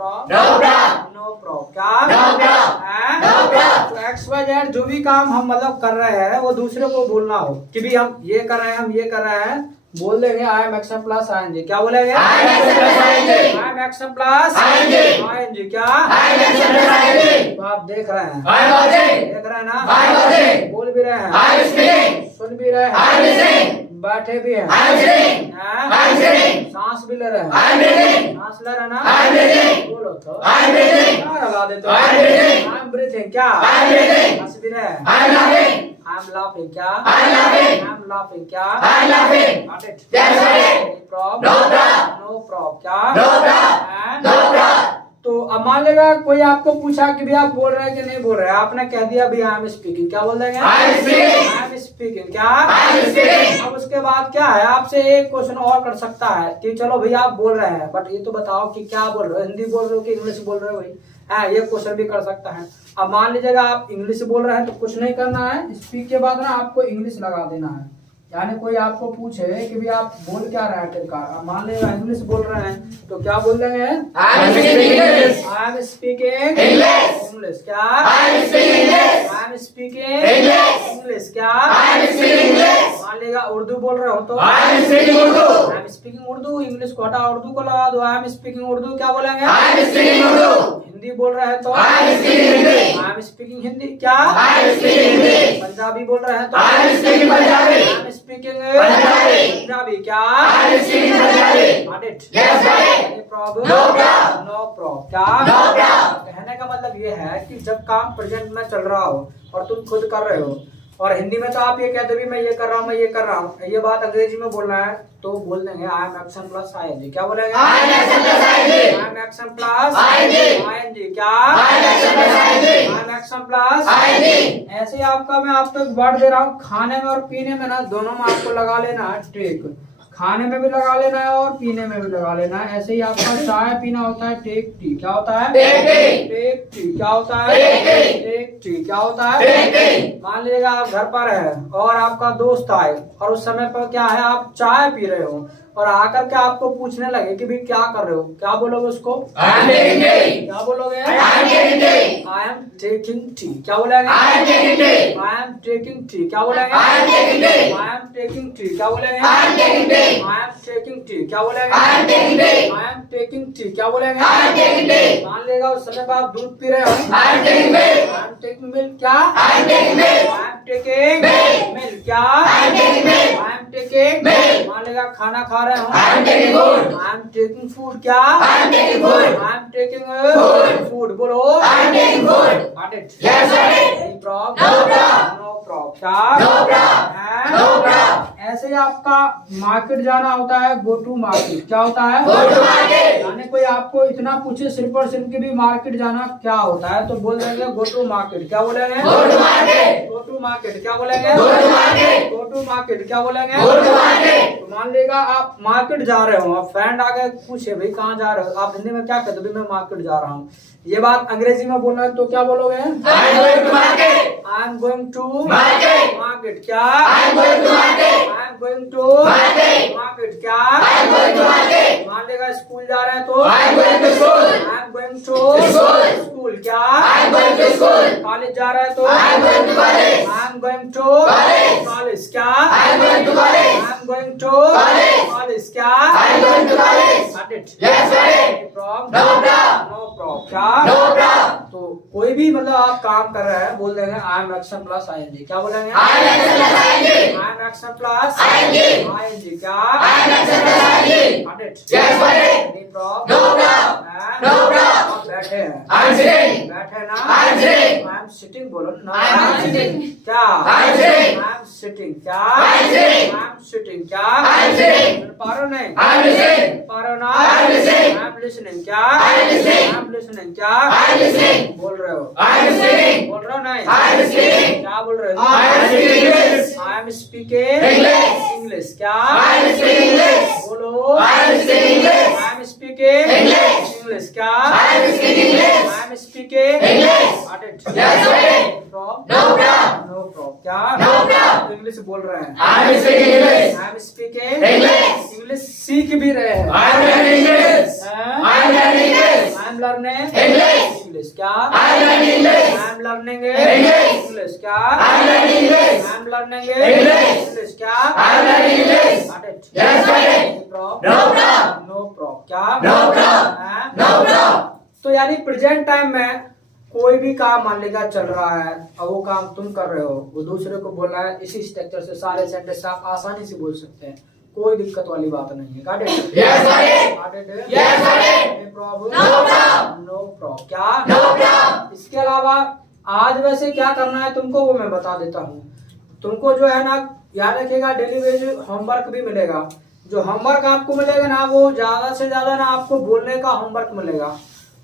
No problem. क्या? तो एक्स वाई जेड जो भी काम हम मतलब कर रहे हैं वो दूसरे को बोलना हो कि भी हम ये कर रहे हैं, हम ये कर रहे हैं, बोल देंगे I am action plus I N G. क्या बोलेंगे? I am action plus I N G. क्या? तो आप देख रहे हैं, देख रहे हैं ना? बोल भी रहे हैं, सुन भी रहे हैं, बैठे भी हैं, सांस भी ले रहे हैं, सांस ले रहे हैं ना? बोलो तो लगा देते हो। आई एम ब्रीथिंग। क्या? हंस भी रहे हैं, आई I'm laughing क्या? I'm laughing. I'm laughing क्या? I'm laughing. Got it? Yes, got it. Any prob? No prob. No prob क्या? No prob. And? No prob. तो अब मान लेगा कोई आपको पूछा कि भी आप बोल रहे हैं कि नहीं बोल रहे हैं, आपने कह दिया भी आई एम स्पीकिंग, क्या बोल देंगे? I am speaking. I am speaking क्या? I am speaking. अब उसके बाद क्या है, आपसे एक क्वेश्चन और कर सकता है कि चलो भैया आप बोल रहे हैं, बट ये तो बताओ कि क्या बोल रहे हो, हिंदी बोल रहे हो कि इंग्लिश बोल रहे हो भाई? है, ये क्वेश्चन भी कर सकता है। अब मान लीजिएगा आप इंग्लिश बोल रहे हैं तो कुछ नहीं करना है, स्पीक के बाद ना आपको इंग्लिश लगा देना है। यानी कोई आपको पूछे कि भी आप बोल क्या रहे हैं टिलकार, अब मान लीजिएगा इंग्लिश बोल रहे हैं तो क्या बोल देंगे? I am speaking English. I am speaking English. English क्या? I am speaking English. I am speaking English. English क्या? I am speaking English. मान लीजिएगा उर्दू बोल रहे हो तो I am speaking Urdu. I am speaking Urdu, English को हटा उर्दू को लगा दो, आई एम स्पीकिंग उर्दू क्या बोलेंगे? I am speaking Urdu. Hindi बोल रहे हैं तो I am speaking Hindi. I am speaking Hindi क्या? I am speaking Hindi. Punjabi बोल रहे हैं तो I am speaking Punjabi. I am speaking Punjabi. Punjabi क्या? I am speaking Punjabi. Got it? Yes, got it. Any problem? No problem. No problem क्या? No problem. कहने का मतलब ये है कि जब काम प्रेजेंट में चल रहा हो और तुम खुद कर रहे हो, और हिंदी में तो आप ये कहते भी मैं ये कर रहा हूँ, मैं ये कर रहा हूँ, ये बात अंग्रेजी में बोलना है तो बोल देंगे I am action plus ING, क्या बोलेंगे? I am action plus ing. I am action plus ING. I N G क्या? I am action plus ing. I am action plus ing. ऐसे ही आपका मैं आपको एक वर्ड दे रहा हूँ, खाने में और पीने में ना दोनों में आपको लगा लेना है टेक, खाने में भी लगा लेना है और पीने में भी लगा लेना है। ऐसे ही आपका चाय पीना होता है टेक टी, क्या होता है? Take tea. टेक टी क्या होता है? Take tea. टेक टी क्या होता है? Take tea. मान लीजिएगा आप घर पर है और आपका दोस्त आए और उस समय पर क्या है आप चाय पी रहे हो और आकर के आपको पूछने लगे कि भी क्या कर रहे हो, क्या बोलोगे उसको? I am taking tea. क्या बोलोगे? I am taking tea. I am taking tea, क्या बोलेंगे? I am taking tea. I am taking tea, क्या बोलेंगे? I am taking tea. I am taking tea, क्या बोलेंगे? I am taking tea. I am taking tea, क्या बोलेंगे? I am taking tea. I am taking tea, क्या बोलेंगे? I am taking tea. मान लेगा उस समय पर आप दूध पी रहे हो, I am taking milk. I am taking milk क्या? I am taking milk. I am taking Milk. Milk क्या? I am taking milk. I am taking Milk. मान लेगा खाना खा रहे हो, I am taking food. I am taking food क्या? I am taking food. I am taking Food. Food बोलो। I am taking food. Got it? Yes, got it. Any problem? No problem. No problem क्या? No problem. हैं? No problem. ऐसे ही आपका market जाना होता है, गो to market क्या होता है? Go to market. यानी कोई आपको इतना पूछे सिर्फ और सिर्फ कि भी मार्केट जाना क्या होता है तो बोल देंगे गो टू मार्केट, क्या बोलेंगे? Go to market. Go to market क्या बोलेंगे? Go to market. Go to market क्या बोलेंगे? Go to market. तो मान लेगा आप मार्केट जा रहे हो, आप फ्रेंड आके पूछे भाई कहाँ जा रहे हो, आप हिंदी में क्या कहते हो? भाई मैं मार्केट जा रहा हूँ। ये बात अंग्रेजी में बोलना है तो क्या बोलोगे? I am going to market. I am going to Market. Market क्या? I am going to market. I am going to Market. Market क्या? I am going to market. मान लेगा स्कूल जा रहे हैं तो I am going to school. I am going to School. School क्या? I am going to school. College जा रहे हैं तो I am going to college. I am going to College. College क्या? I am going to college. I am going to College. College क्या? I am going to college. Got it? Yes, got it. Any problem? No problem. No problem क्या? No problem. तो कोई भी मतलब आप काम कर रहे हैं बोल देंगे I am action plus ING, क्या बोलेंगे? I am action plus ing. I am action plus ING. I N G क्या? I am action plus ing. Got it? Yes, got it. Any problem? No problem. हैं? No problem. आप बैठे हैं, I am sitting. बैठे ना? I am sitting. I am sitting बोलो ना। I am sitting. क्या? I am sitting. I am sitting क्या? I am sitting. I am sitting क्या? I am sitting. पारो नहीं? I am listening. पारो ना? I am listening. I am listening क्या? I am listening. I am listening क्या? I am listening. बोल रहे हो? I am listening. बोल रहे हो नहीं? I am speaking. क्या बोल रहे हो? I am speaking English. I am speaking English. English क्या? I am speaking English. बोलो। I am speaking English. I am speaking English. English क्या? I am speaking English. I am speaking English. Got it? Yes, got it. From? No problem. No problem क्या? No problem. तो English बोल रहे हैं। I am speaking English. I am speaking English. English सीख भी रहे हैं। I am learning English. I am learning English. I am learning English. English क्या? I am learning English. I am learning English. English क्या? I am learning English. I am learning English. English क्या? I am learning English. Got it? Yes, got it. Problem? No problem. No problem क्या? No problem. हैं? No problem. तो यानी present time में कोई भी काम मान लीजिए चल रहा है और वो काम तुम कर रहे हो, वो दूसरे को बोल रहा है, इसी स्ट्रक्चर से सारे सेंटेंस आप आसानी से बोल सकते हैं, कोई दिक्कत वाली बात नहीं है। Got it? Yes, got it. Got it? Yes, got it. No problem? No problem. No problem क्या? No problem. इसके अलावा आज वैसे क्या करना है तुमको वो मैं बता देता हूँ। तुमको जो है ना याद रखिएगा डेली बेस होमवर्क भी मिलेगा। जो होमवर्क आपको मिलेगा ना वो ज्यादा से ज्यादा ना आपको बोलने का होमवर्क मिलेगा।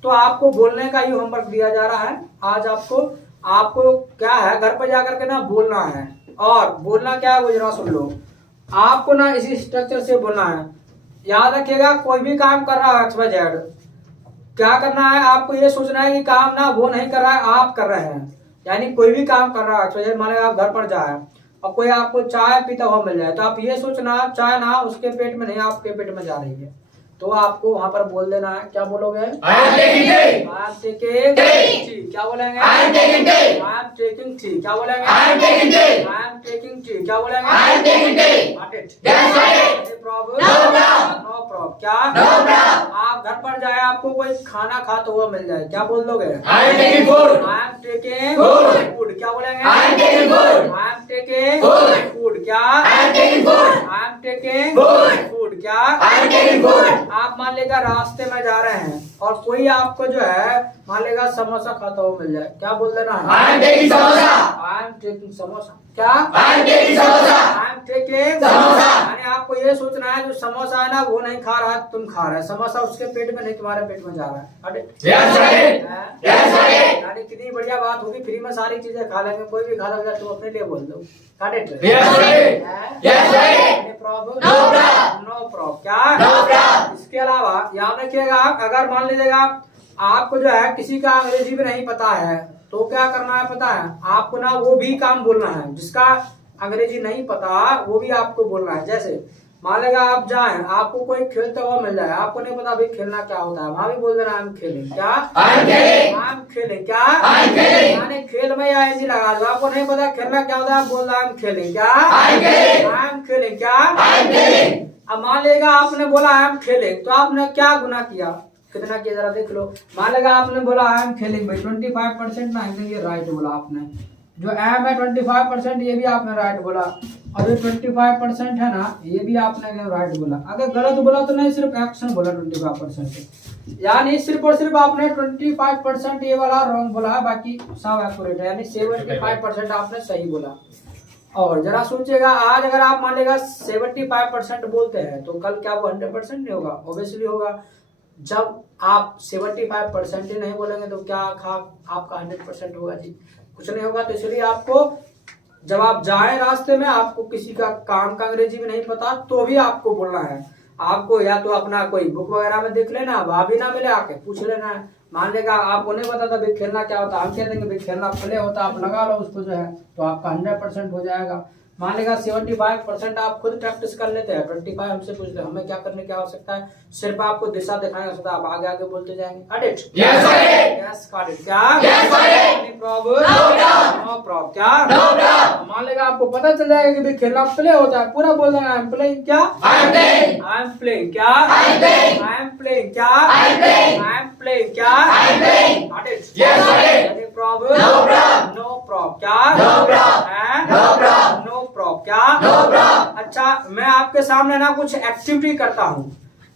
तो आपको बोलने का ही होमवर्क दिया जा रहा है आज आपको क्या है घर पर जाकर के ना बोलना है। और बोलना क्या है वो जरा सुन लो। आपको ना इसी स्ट्रक्चर से बोलना है। याद रखिएगा कोई भी काम कर रहा है XYZ, क्या करना है आपको ये सोचना है कि काम ना वो नहीं कर रहा है आप कर रहे हैं। यानी कोई भी काम कर रहा है XYZ, मान लीजिए आप घर पर जाए और कोई आपको चाय पीता हुआ मिल जाए तो आप ये सोचना चाय ना उसके पेट में नहीं आपके पेट में जा रही है। तो आपको वहां पर बोल देना है। क्या बोलोगे? I am taking tea. I am taking tea. क्या बोलेंगे? I am taking tea. I am taking tea. क्या बोलेंगे? I am taking tea. I am taking tea. क्या बोलेंगे? I am taking tea. Got it. Yes, got it. Any problem? No problem. No problem. क्या? No problem. आप घर पर जाए आपको कोई खाना खाता हुआ मिल जाए क्या बोल दोगे? I am taking food. I am taking Food. food. क्या बोलेंगे? I am taking food. I am taking Food. food. क्या? I am taking food. I am taking Food. food. क्या? I am taking food. आप मान लेगा रास्ते में जा रहे हैं और कोई आपको जो है मान लेगा समोसा खाता हुआ मिल जाए क्या बोल देना है? I am taking samosa. I am taking samosa. क्या? I am taking samosa. I am taking samosa. यानी आपको ये सोचना है जो समोसा है ना वो नहीं खा रहा है तुम खा रहे हो। समोसा उसके पेट में नहीं तुम्हारे पेट में जा रहा है। Got it? Yes, got it. हैं? Yes, got it. यानी कितनी बढ़िया बात होगी फ्री में सारी चीजें खा लेंगे। कोई भी खा लेगा तुम अपने लिए बोल दो। Got it? Yes, got it. हैं? Yes, got it. Any problem? No problem. No problem। क्या? No problem. इसके अलावा याद रखिएगा अगर मान लीजिएगा आपको जो है किसी का अंग्रेजी भी नहीं पता है तो क्या करना है पता है आपको ना वो भी काम बोलना है। जिसका अंग्रेजी नहीं पता वो भी आपको बोलना है। जैसे मान लेगा आप जाएं आपको कोई खेलता हुआ मिल जाए आपको नहीं पता भाई खेलना क्या होता है वहां भी बोल देना हम खेलें। क्या? I'm खेलें। हम खेलें। क्या? I'm खेलें। यानी खेल में या ऐसी लगा दो आपको नहीं पता खेलना क्या होता है बोल रहा हम खेलें। क्या? I'm खेलें। हम खेलें। क्या? I'm खेलें। अब मान लेगा आपने बोला हम खेलें तो आपने क्या गुनाह किया कितना किया जरा देख लो। मान लेगा आपने बोला हम खेलेंगे भाई 25% ना ये राइट बोला आपने। जो एम है 25% ये भी आपने राइट बोला और ये 25% है ना ये भी आपने राइट बोला। अगर गलत बोला तो नहीं सिर्फ एक्शन बोला 25% यानी सिर्फ और सिर्फ आपने 25% ये वाला रॉन्ग बोला है बाकी सब एक्यूरेट है यानी 75% आपने सही बोला। और जरा सोचिएगा आज अगर आप मान लेगा 75% बोलते हैं तो कल क्या वो 100% नहीं होगा? ऑब्वियसली होगा। जब आप 75% ही नहीं बोलेंगे तो क्या आपका 100% होगा? जी कुछ नहीं होगा। तो इसलिए आपको जब आप जाए रास्ते में आपको किसी का काम का अंग्रेजी भी नहीं पता तो भी आपको बोलना है। आपको या तो अपना कोई बुक वगैरह में देख लेना वहां भी ना मिले आके पूछ लेना है। मान लेगा आपको नहीं पता था भाई खेलना क्या होता हम कह देंगे भाई खेलना प्ले होता आप लगा लो उसको जो है तो आपका 100% हो जाएगा। मान लेगा 75% आप खुद प्रैक्टिस कर लेते हैं 25 हमसे पूछते हैं हमें क्या करने की आवश्यकता है सिर्फ आपको दिशा दिखाएंगे सदा आप आगे आगे बोलते जाएंगे। Got it? Yes, got it. Yes, got it. क्या? Yes, got it. Any problem? No problem. No problem। क्या? No problem. मान लेगा आपको पता चल जाएगा कि भाई खेलना प्ले होता है पूरा बोल देना आई एम प्लेइंग। क्या? I am playing. I am playing. क्या? I am playing. I am playing. क्या? I am playing. I am playing. क्या? I am playing. Got it? Yes, got it. Any problem? No problem. No problem। क्या? No problem. हैं? No problem. No problem। क्या? No problem. अच्छा मैं आपके सामने ना कुछ एक्टिविटी करता हूँ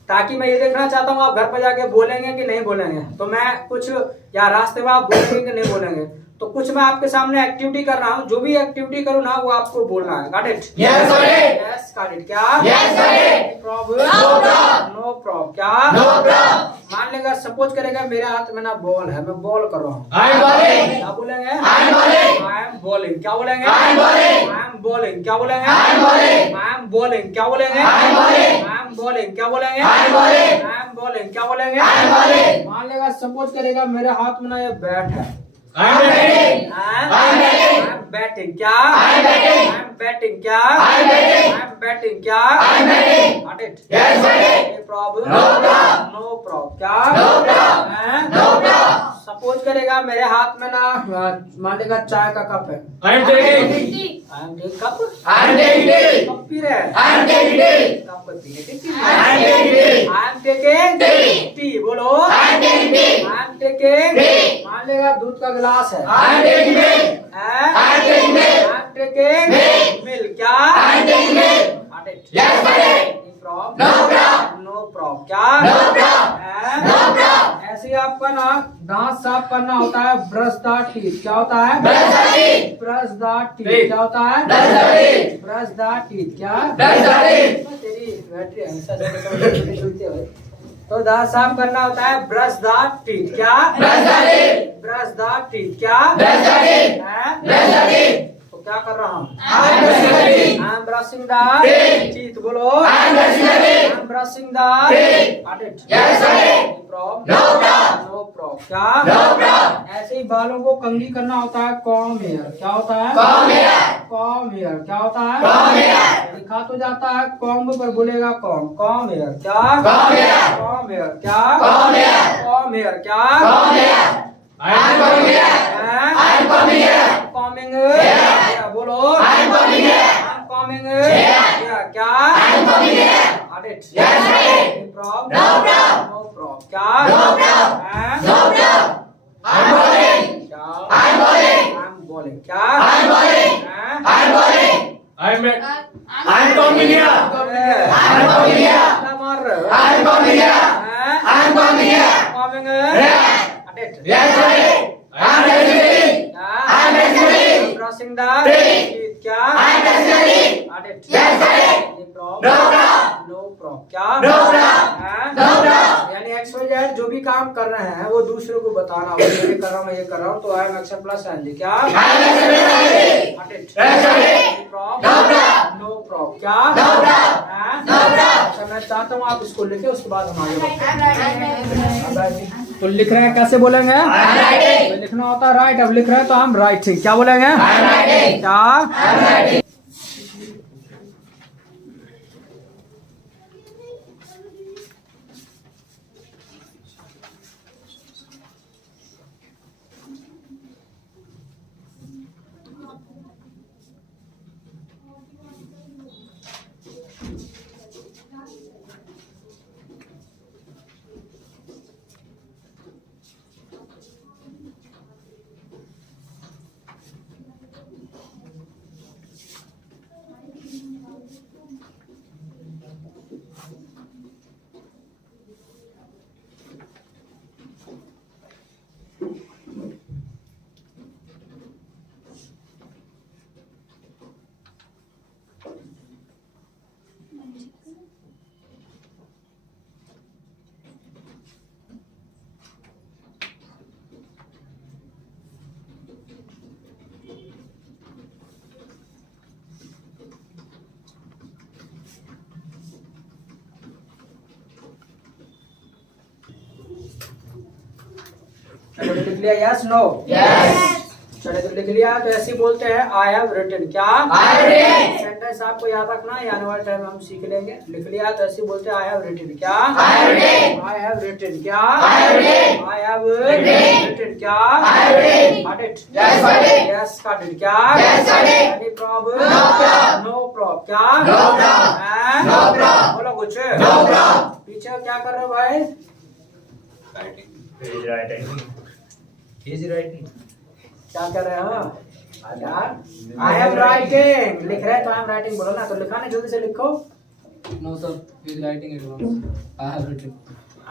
ताकि मैं ये देखना चाहता हूँ आप घर पर जाके बोलेंगे कि नहीं बोलेंगे। तो मैं कुछ या रास्ते में आप बोलेंगे कि नहीं बोलेंगे तो कुछ मैं आपके सामने एक्टिविटी कर रहा हूँ। जो भी एक्टिविटी करूँ ना वो आपको बोलना है। Got it? Yes, got it. Yes, got it। क्या? Yes, got it. Problem? No problem. No problem। क्या? No problem. मान लेगा सपोज करेगा मेरे हाथ में ना बॉल है मैं बॉल कर रहा हूँ। I am bowling. क्या बोलेंगे? I am bowling. I am bowling। क्या बोलेंगे? I am bowling. I am bowling। क्या बोलेंगे? I am bowling. I am bowling। क्या बोलेंगे? I am bowling. I am bowling। क्या बोलेंगे? I am bowling. I am bowling। क्या बोलेंगे? I am bowling. मान लेगा सपोज करेगा मेरे हाथ में ना ये बैट है। I am batting. I am batting. am batting। क्या? I am batting. I am batting। क्या? I am batting. I am batting। क्या? I am batting. Got it? Yes, got it. No problem? No problem. No problem। क्या? No problem. हैं? No problem. Suppose करेगा मेरे हाथ में ना मान लेगा चाय का कप है। I am taking. I am taking cup. I am taking tea. Cup P रहे हैं। I am taking tea. Cup को पीने की T. I am taking tea. I am taking tea. T बोलो। I am taking tea. I am taking tea. मान लेगा दूध का गिलास है। I am taking milk. हैं? I am taking milk. I am taking Milk. milk। क्या? I am taking milk. Got it? Yes, got it. No problem? No problem. No problem। क्या? No problem. हैं? No problem. Yes, ऐसे ही आपका ना दांत साफ करना होता है, ब्रश द टीथ। क्या होता है? Brush the teeth. Brush the teeth. क्या होता है? Brush the teeth. Brush the teeth. क्या? Brush the teeth. तेरी बैटरी हमेशा से सुनते हो। तो दांत साफ करना होता है, ब्रश द टीथ। क्या? Brush the teeth. Brush the teeth. क्या? Brush the teeth. हैं? Brush the teeth. तो क्या कर रहा हूँ? I am brushing the teeth. I am brushing the Teeth. teeth। बोलो। I am brushing the I teeth. am brushing the Teeth. Got it? Yes, got it. No problem. No problem. No problem। क्या? No problem. ऐसे ही बालों को कंघी करना होता है, com here. क्या होता है? Comb here. Comb here. क्या होता है? Comb here. लिखा तो जाता है कॉम्ब पर बोलेगा कॉम। Comb here. क्या? Comb here. Comb here. क्या? Comb here. Comb here. क्या? Comb here. I am coming here. I am coming here. Combing Here. बोलो। I am coming here. I'm coming Here. क्या? I am coming here. Got it? Yes, got it. No problem? No problem. No problem। क्या? No problem. हैं? No problem. I am bowling. क्या? I am bowling. I'm bowling। क्या? I am bowling. हैं? I am bowling. I am back. I am coming here. I am coming here. क्या मार रहे हो? I am coming here. हैं? I am coming here. Coming Here. Got it? Yes, got it. I am ready. क्या? I am ready. I'm brushing the Teeth. teeth। क्या? I am ready. Got it? Yes, got it. No problem? No problem. No problem। क्या? No problem. हैं? No problem. यानी XYZ जो भी काम कर रहे हैं वो दूसरों को बताना होगा, ये कर रहा हूँ, मैं ये कर रहा हूँ, तो I am action plus N G. क्या? I am ready. Got it? Yes, got it. No problem? No problem. No problem। क्या? No problem. हैं? No problem. अच्छा, मैं चाहता हूँ आप इसको लिखे, उसके बाद हम आगे बढ़ते हैं। तो लिख रहे हैं, कैसे बोलेंगे? I am writing. तो लिखना होता है राइट। अब लिख रहे हैं तो हम राइटिंग। क्या बोलेंगे? I am writing. क्या? I am writing. चलो तो लिख लिया, यस नो? Yes. चलो तो लिख लिया, तो ऐसे ही बोलते हैं आई हैव रिटन। क्या? I have written. सेंटेंस आपको याद रखना है, आने वाले टाइम में हम सीख लेंगे। लिख लिया तो ऐसे ही बोलते हैं आई हैव रिटन। क्या? I have written. I have written. क्या? I have written. I have Written. Written. क्या? I have written. Got it? Yes, got it. Yes, got it। क्या? Yes, got it. Any problem? No problem. No problem। क्या? No problem. हैं? No problem. बोलो कुछ। No problem. पीछे क्या कर रहे हो भाई? He is writing. He is writing. क्या कर रहे हो यार? I am writing. लिख रहे हैं तो आई एम राइटिंग बोलो ना, तो लिखा ना, जल्दी से लिखो। No sir, he is writing it once. I have written.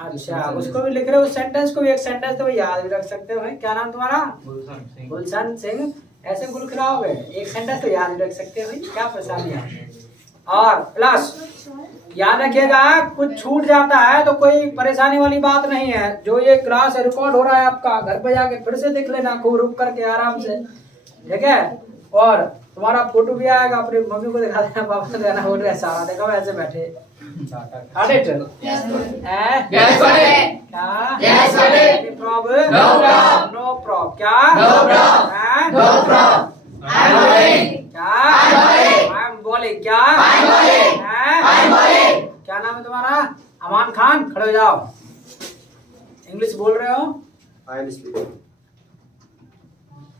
अच्छा, उसको भी लिख रहे हो, उस सेंटेंस को भी। एक सेंटेंस तो याद भी रख सकते हो भाई। क्या नाम तुम्हारा? Gulshan Singh. गुलशन सिंह। ऐसे गुल खिलाओगे, एक सेंटेंस तो याद भी रख सकते हो भाई, क्या परेशानी है? और प्लस याद रखिएगा, कुछ छूट जाता है तो कोई परेशानी वाली बात नहीं है। जो ये क्लास रिकॉर्ड हो रहा है आपका, घर पे जाके फिर से देख लेना, खूब रुक करके आराम से, ठीक है? और तुम्हारा फोटो भी आएगा, अपनी मम्मी को दिखा देना, पापा को देना, फोटो ऐसा आ देखो ऐसे बैठे। Yes, got it. क्या? Yes, got it. Any problem? No problem. No problem। क्या? No problem. हैं? No problem. I am bowling. क्या? I'm bowling. I'm bowling। क्या? I'm bowling. हैं? I'm bowling. क्या नाम है तुम्हारा? अमान खान। खड़े हो जाओ। इंग्लिश बोल रहे हो? I am speaking.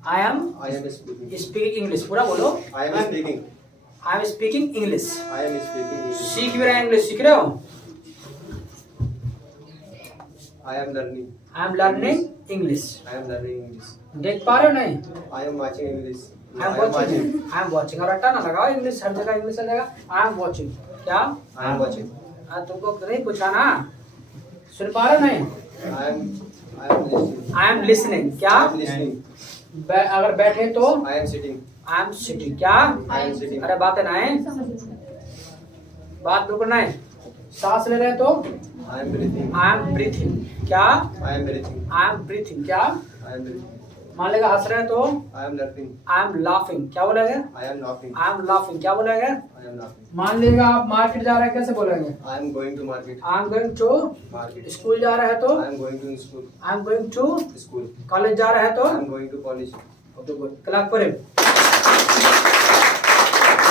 I am I am speaking. Speak English. पूरा बोलो। I am speaking. I am speaking English. I am speaking English. सीख भी रहे हैं इंग्लिश, सीख रहे हो? I am learning. I am learning English. I am learning English. देख पा रहे हो नहीं? I am watching English. I am watching. I am watching. और रट्टा ना लगाओ, इंग्लिश हर जगह इंग्लिश हर जगह। I am watching. क्या? I am watching. तुमको नहीं पूछा ना, सुन पा रहे हो नहीं? I am I am listening. I am listening क्या? I am listening. अगर बैठे तो I am sitting. I am sitting क्या? I am sitting. अरे बात है ना है, बात बिल्कुल ना है। सांस ले रहे हैं तो I am breathing. I am breathing क्या? I am breathing. I am breathing क्या? I am breathing. मान लेगा हंस रहे हैं तो I am laughing. I am laughing क्या बोलेंगे? I am laughing. I am laughing क्या बोलेंगे? I am laughing. मान लीजिएगा आप मार्केट जा रहे हैं, कैसे बोलेंगे? I am going to market. I am going to Market. स्कूल जा रहे हैं तो I am going to school. I am going to School. College जा रहे हैं तो I am going to college. Clap करें।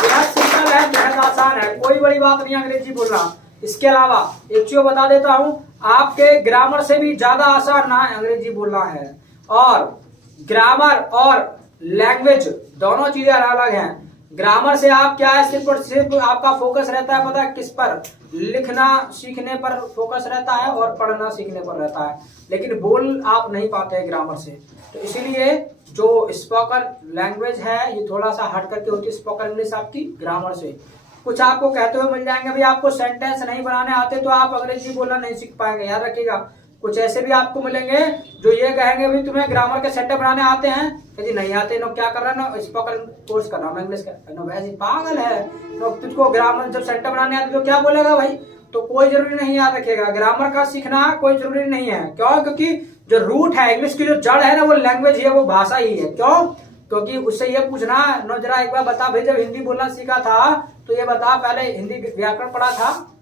बेहद सिंपल है, बेहद आसान है, कोई बड़ी बात नहीं अंग्रेजी बोलना। इसके अलावा एक चीज बता देता हूँ, आपके ग्रामर से भी ज्यादा आसान ना अंग्रेजी बोलना है। और ग्रामर और लैंग्वेज दोनों चीजें अलग अलग हैं। ग्रामर से आप क्या है, सिर्फ और सिर्फ आपका फोकस रहता है पता है किस पर? लिखना सीखने पर फोकस रहता है और पढ़ना सीखने पर रहता है, लेकिन बोल आप नहीं पाते हैं ग्रामर से। तो इसीलिए जो स्पोकन लैंग्वेज है ये थोड़ा सा हट करके होती है स्पोकन इंग्लिश आपकी ग्रामर से। कुछ आपको कहते हुए मिल जाएंगे, भाई आपको सेंटेंस नहीं बनाने आते तो आप अंग्रेजी बोलना नहीं सीख पाएंगे, याद रखिएगा। कुछ ऐसे भी आपको मिलेंगे जो ये कहेंगे भाई तुम्हें ग्रामर के सेंटेंस बनाने आते हैं, यदि नहीं आते नो क्या कर रहा है ना, स्पोकन कोर्स कर रहा हूँ इंग्लिश का, नो वैसे पागल है नो, तुझको ग्रामर जब सेंटेंस बनाने आते तो क्या बोलेगा भाई? तो कोई जरूरी नहीं, याद रखिएगा ग्रामर का सीखना कोई जरूरी नहीं है। क्यों? क्योंकि जो रूट है इंग्लिश की, जो जड़ है ना वो लैंग्वेज ही है, वो भाषा ही है। क्यों? क्योंकि उससे ये पूछना नो, जरा एक बार बता भाई, जब हिंदी बोलना सीखा था तो ये बता पहले हिंदी व्याकरण पढ़ा था?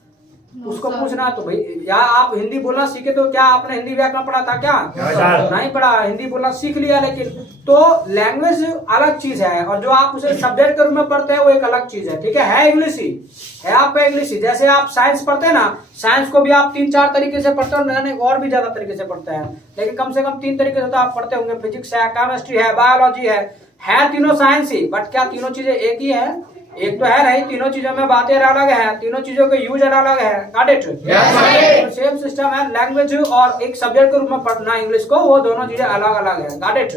उसको पूछना तो भाई, या आप हिंदी बोलना सीखे तो क्या आपने हिंदी व्याकरण पढ़ा था क्या? नहीं पढ़ा, हिंदी बोलना सीख लिया। लेकिन तो लैंग्वेज अलग चीज है और जो आप उसे सब्जेक्ट के रूप में पढ़ते हैं वो एक अलग चीज है। ठीक है इंग्लिश ही है, आपका इंग्लिश ही। जैसे आप साइंस पढ़ते हैं ना, साइंस को भी आप 3-4 तरीके से पढ़ते हो, और भी ज्यादा तरीके से पढ़ते हैं, लेकिन कम से कम 3 तरीके से तो आप पढ़ते होंगे। फिजिक्स है, केमिस्ट्री है, बायोलॉजी है तीनों साइंस ही। बट क्या तीनों चीजें एक ही है? एक तो है नहीं, तीनों चीजों में बातें अलग है, तीनों चीजों के यूज अलग है। Got it? सेम सिस्टम है, लैंग्वेज और एक सब्जेक्ट के रूप में पढ़ना इंग्लिश को, वो दोनों चीजें अलग अलग है। Got it?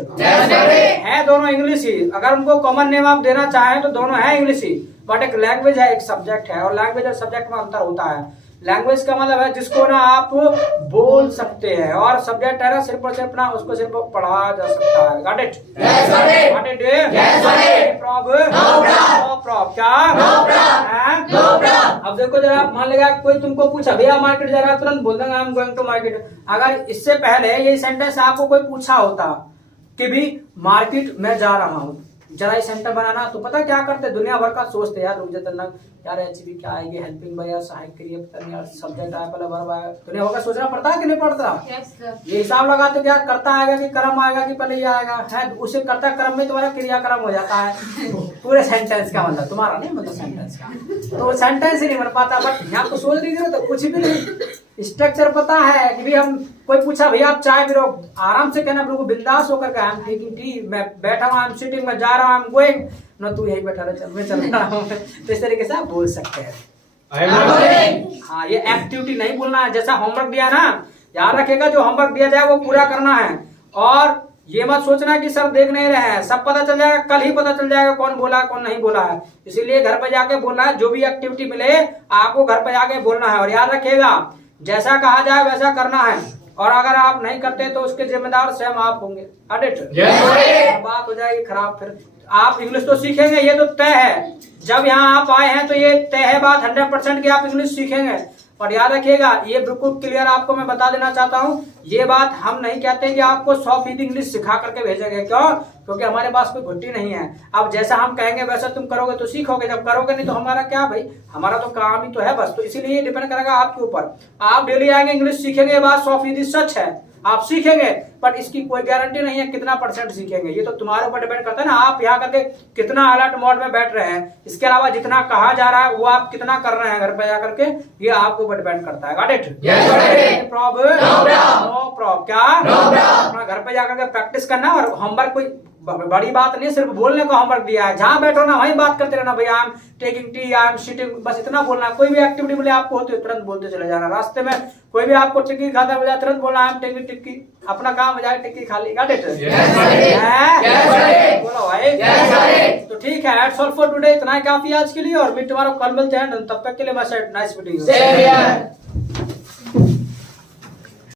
है दोनों इंग्लिश ही। अगर उनको कॉमन नेम आप देना चाहें तो दोनों है इंग्लिश ही, बट एक लैंग्वेज है, एक सब्जेक्ट है, और लैंग्वेज और सब्जेक्ट में अंतर होता है। लैंग्वेज का मतलब है जिसको ना आप बोल सकते हैं, और सब्जेक्ट है ना सिर्फ और सिर्फ ना उसको सिर्फ पढ़ा जा सकता है। Got it? Got it? Problem? No problem क्या? अब देखो जरा, मान लेगा कोई तुमको पूछा भैया मार्केट जा रहा है, तुरंत बोल देंगे I am going to market. अगर इससे पहले ये सेंटेंस आपको कोई पूछा होता कि भी मार्केट में जा रहा हूँ, जरा ही सेंटर बनाना, तो पता क्या करते? दुनिया भर का सोचते यार, रुक जाते ना यार, एचबी क्या आएगी, हेल्पिंग बाय या सहायक के लिए, पता नहीं यार सब्जेक्ट आया पहले वर्ब आया, दुनिया भर का सोचना पड़ता है कि नहीं पड़ता? ये हिसाब लगाते क्या करता आएगा कि कर्म आएगा कि पहले ये आएगा है, उसे कर्ता कर्म में तुम्हारा क्रियाक्रम हो जाता है पूरे सेंटेंस का मतलब, तुम्हारा नहीं मतलब सेंटेंस का, तो सेंटेंस ही नहीं बन पाता। बट यहाँ तो सोच रही तो कुछ भी नहीं, स्ट्रक्चर पता है कि भी हम कोई पूछा भैया आप चाय पी रहे हो, आराम से कहना बिल्कुल बिंदास होकर के, आई एम टेकिंग टी, मैं बैठा हूँ, आई एम सिटिंग, मैं जा रहा हूँ, आई एम गोइंग, ना तू यही बैठा रहे, मैं चल रहा हूँ। तो इस तरीके से आप बोल सकते हैं। हाँ, ये एक्टिविटी नहीं बोलना है, जैसा होमवर्क दिया ना, याद रखेगा जो होमवर्क दिया जाए वो पूरा करना है। और ये मत सोचना कि सर देख नहीं रहे हैं, सब पता चल जाएगा, कल ही पता चल जाएगा कौन बोला कौन नहीं बोला है। इसीलिए घर पे जाके बोलना है, जो भी एक्टिविटी मिले आपको घर पे जाके बोलना है। और याद रखिएगा जैसा कहा जाए वैसा करना है, और अगर आप नहीं करते तो उसके जिम्मेदार स्वयं आप होंगे। बात हो जाएगी खराब। फिर आप इंग्लिश तो सीखेंगे, ये तो तय है, जब यहाँ आप आए हैं तो ये तय है बात 100% की आप इंग्लिश सीखेंगे। और याद रखिएगा ये बिल्कुल क्लियर आपको मैं बता देना चाहता हूँ, ये बात हम नहीं कहते कि आपको 100% इंग्लिश सिखा करके भेजेंगे। क्यों? क्योंकि हमारे पास कोई घुट्टी नहीं है। अब जैसा हम कहेंगे वैसा तुम करोगे तो सीखोगे, जब करोगे नहीं तो हमारा क्या भाई, हमारा तो काम ही तो है बस। तो इसीलिए डिपेंड करेगा आपके ऊपर। आप डेली आएंगे इंग्लिश सीखेंगे, ये बात 100% सच है, आप सीखेंगे, बट इसकी कोई गारंटी नहीं है कितना % सीखेंगे, ये तो तुम्हारे ऊपर डिपेंड करता है ना, आप यहाँ करके कितना अलर्ट मोड में बैठ रहे हैं। इसके अलावा जितना कहा जा रहा है वो आप कितना कर रहे हैं घर पे जाकर के, ये आपके ऊपर डिपेंड करता है। Got it? Problem? No problem क्या? अपना घर पे जाकर के प्रैक्टिस करना। और होमवर्क कोई बड़ी बात नहीं, सिर्फ बोलने का होमवर्क दिया है, जहां बैठो ना वहीं बात करते रहना, भैया I am taking tea, I am sitting, बस इतना बोलना। कोई भी एक्टिविटी मिले आपको होती है तुरंत बोलते चले जाना। रास्ते में कोई भी आपको टिक्की खाता हो जाए तुरंत बोलना आई एम टेकिंग टिक्की, अपना काम हो जाए टिक्की खाली। Got it? बोलो भाई। तो ठीक है, दैट्स ऑल फॉर टुडे, इतना ही काफी आज के लिए, और मैं तुम्हारा कल मिलते हैं, तब तक के लिए बस नाइस मीटिंग।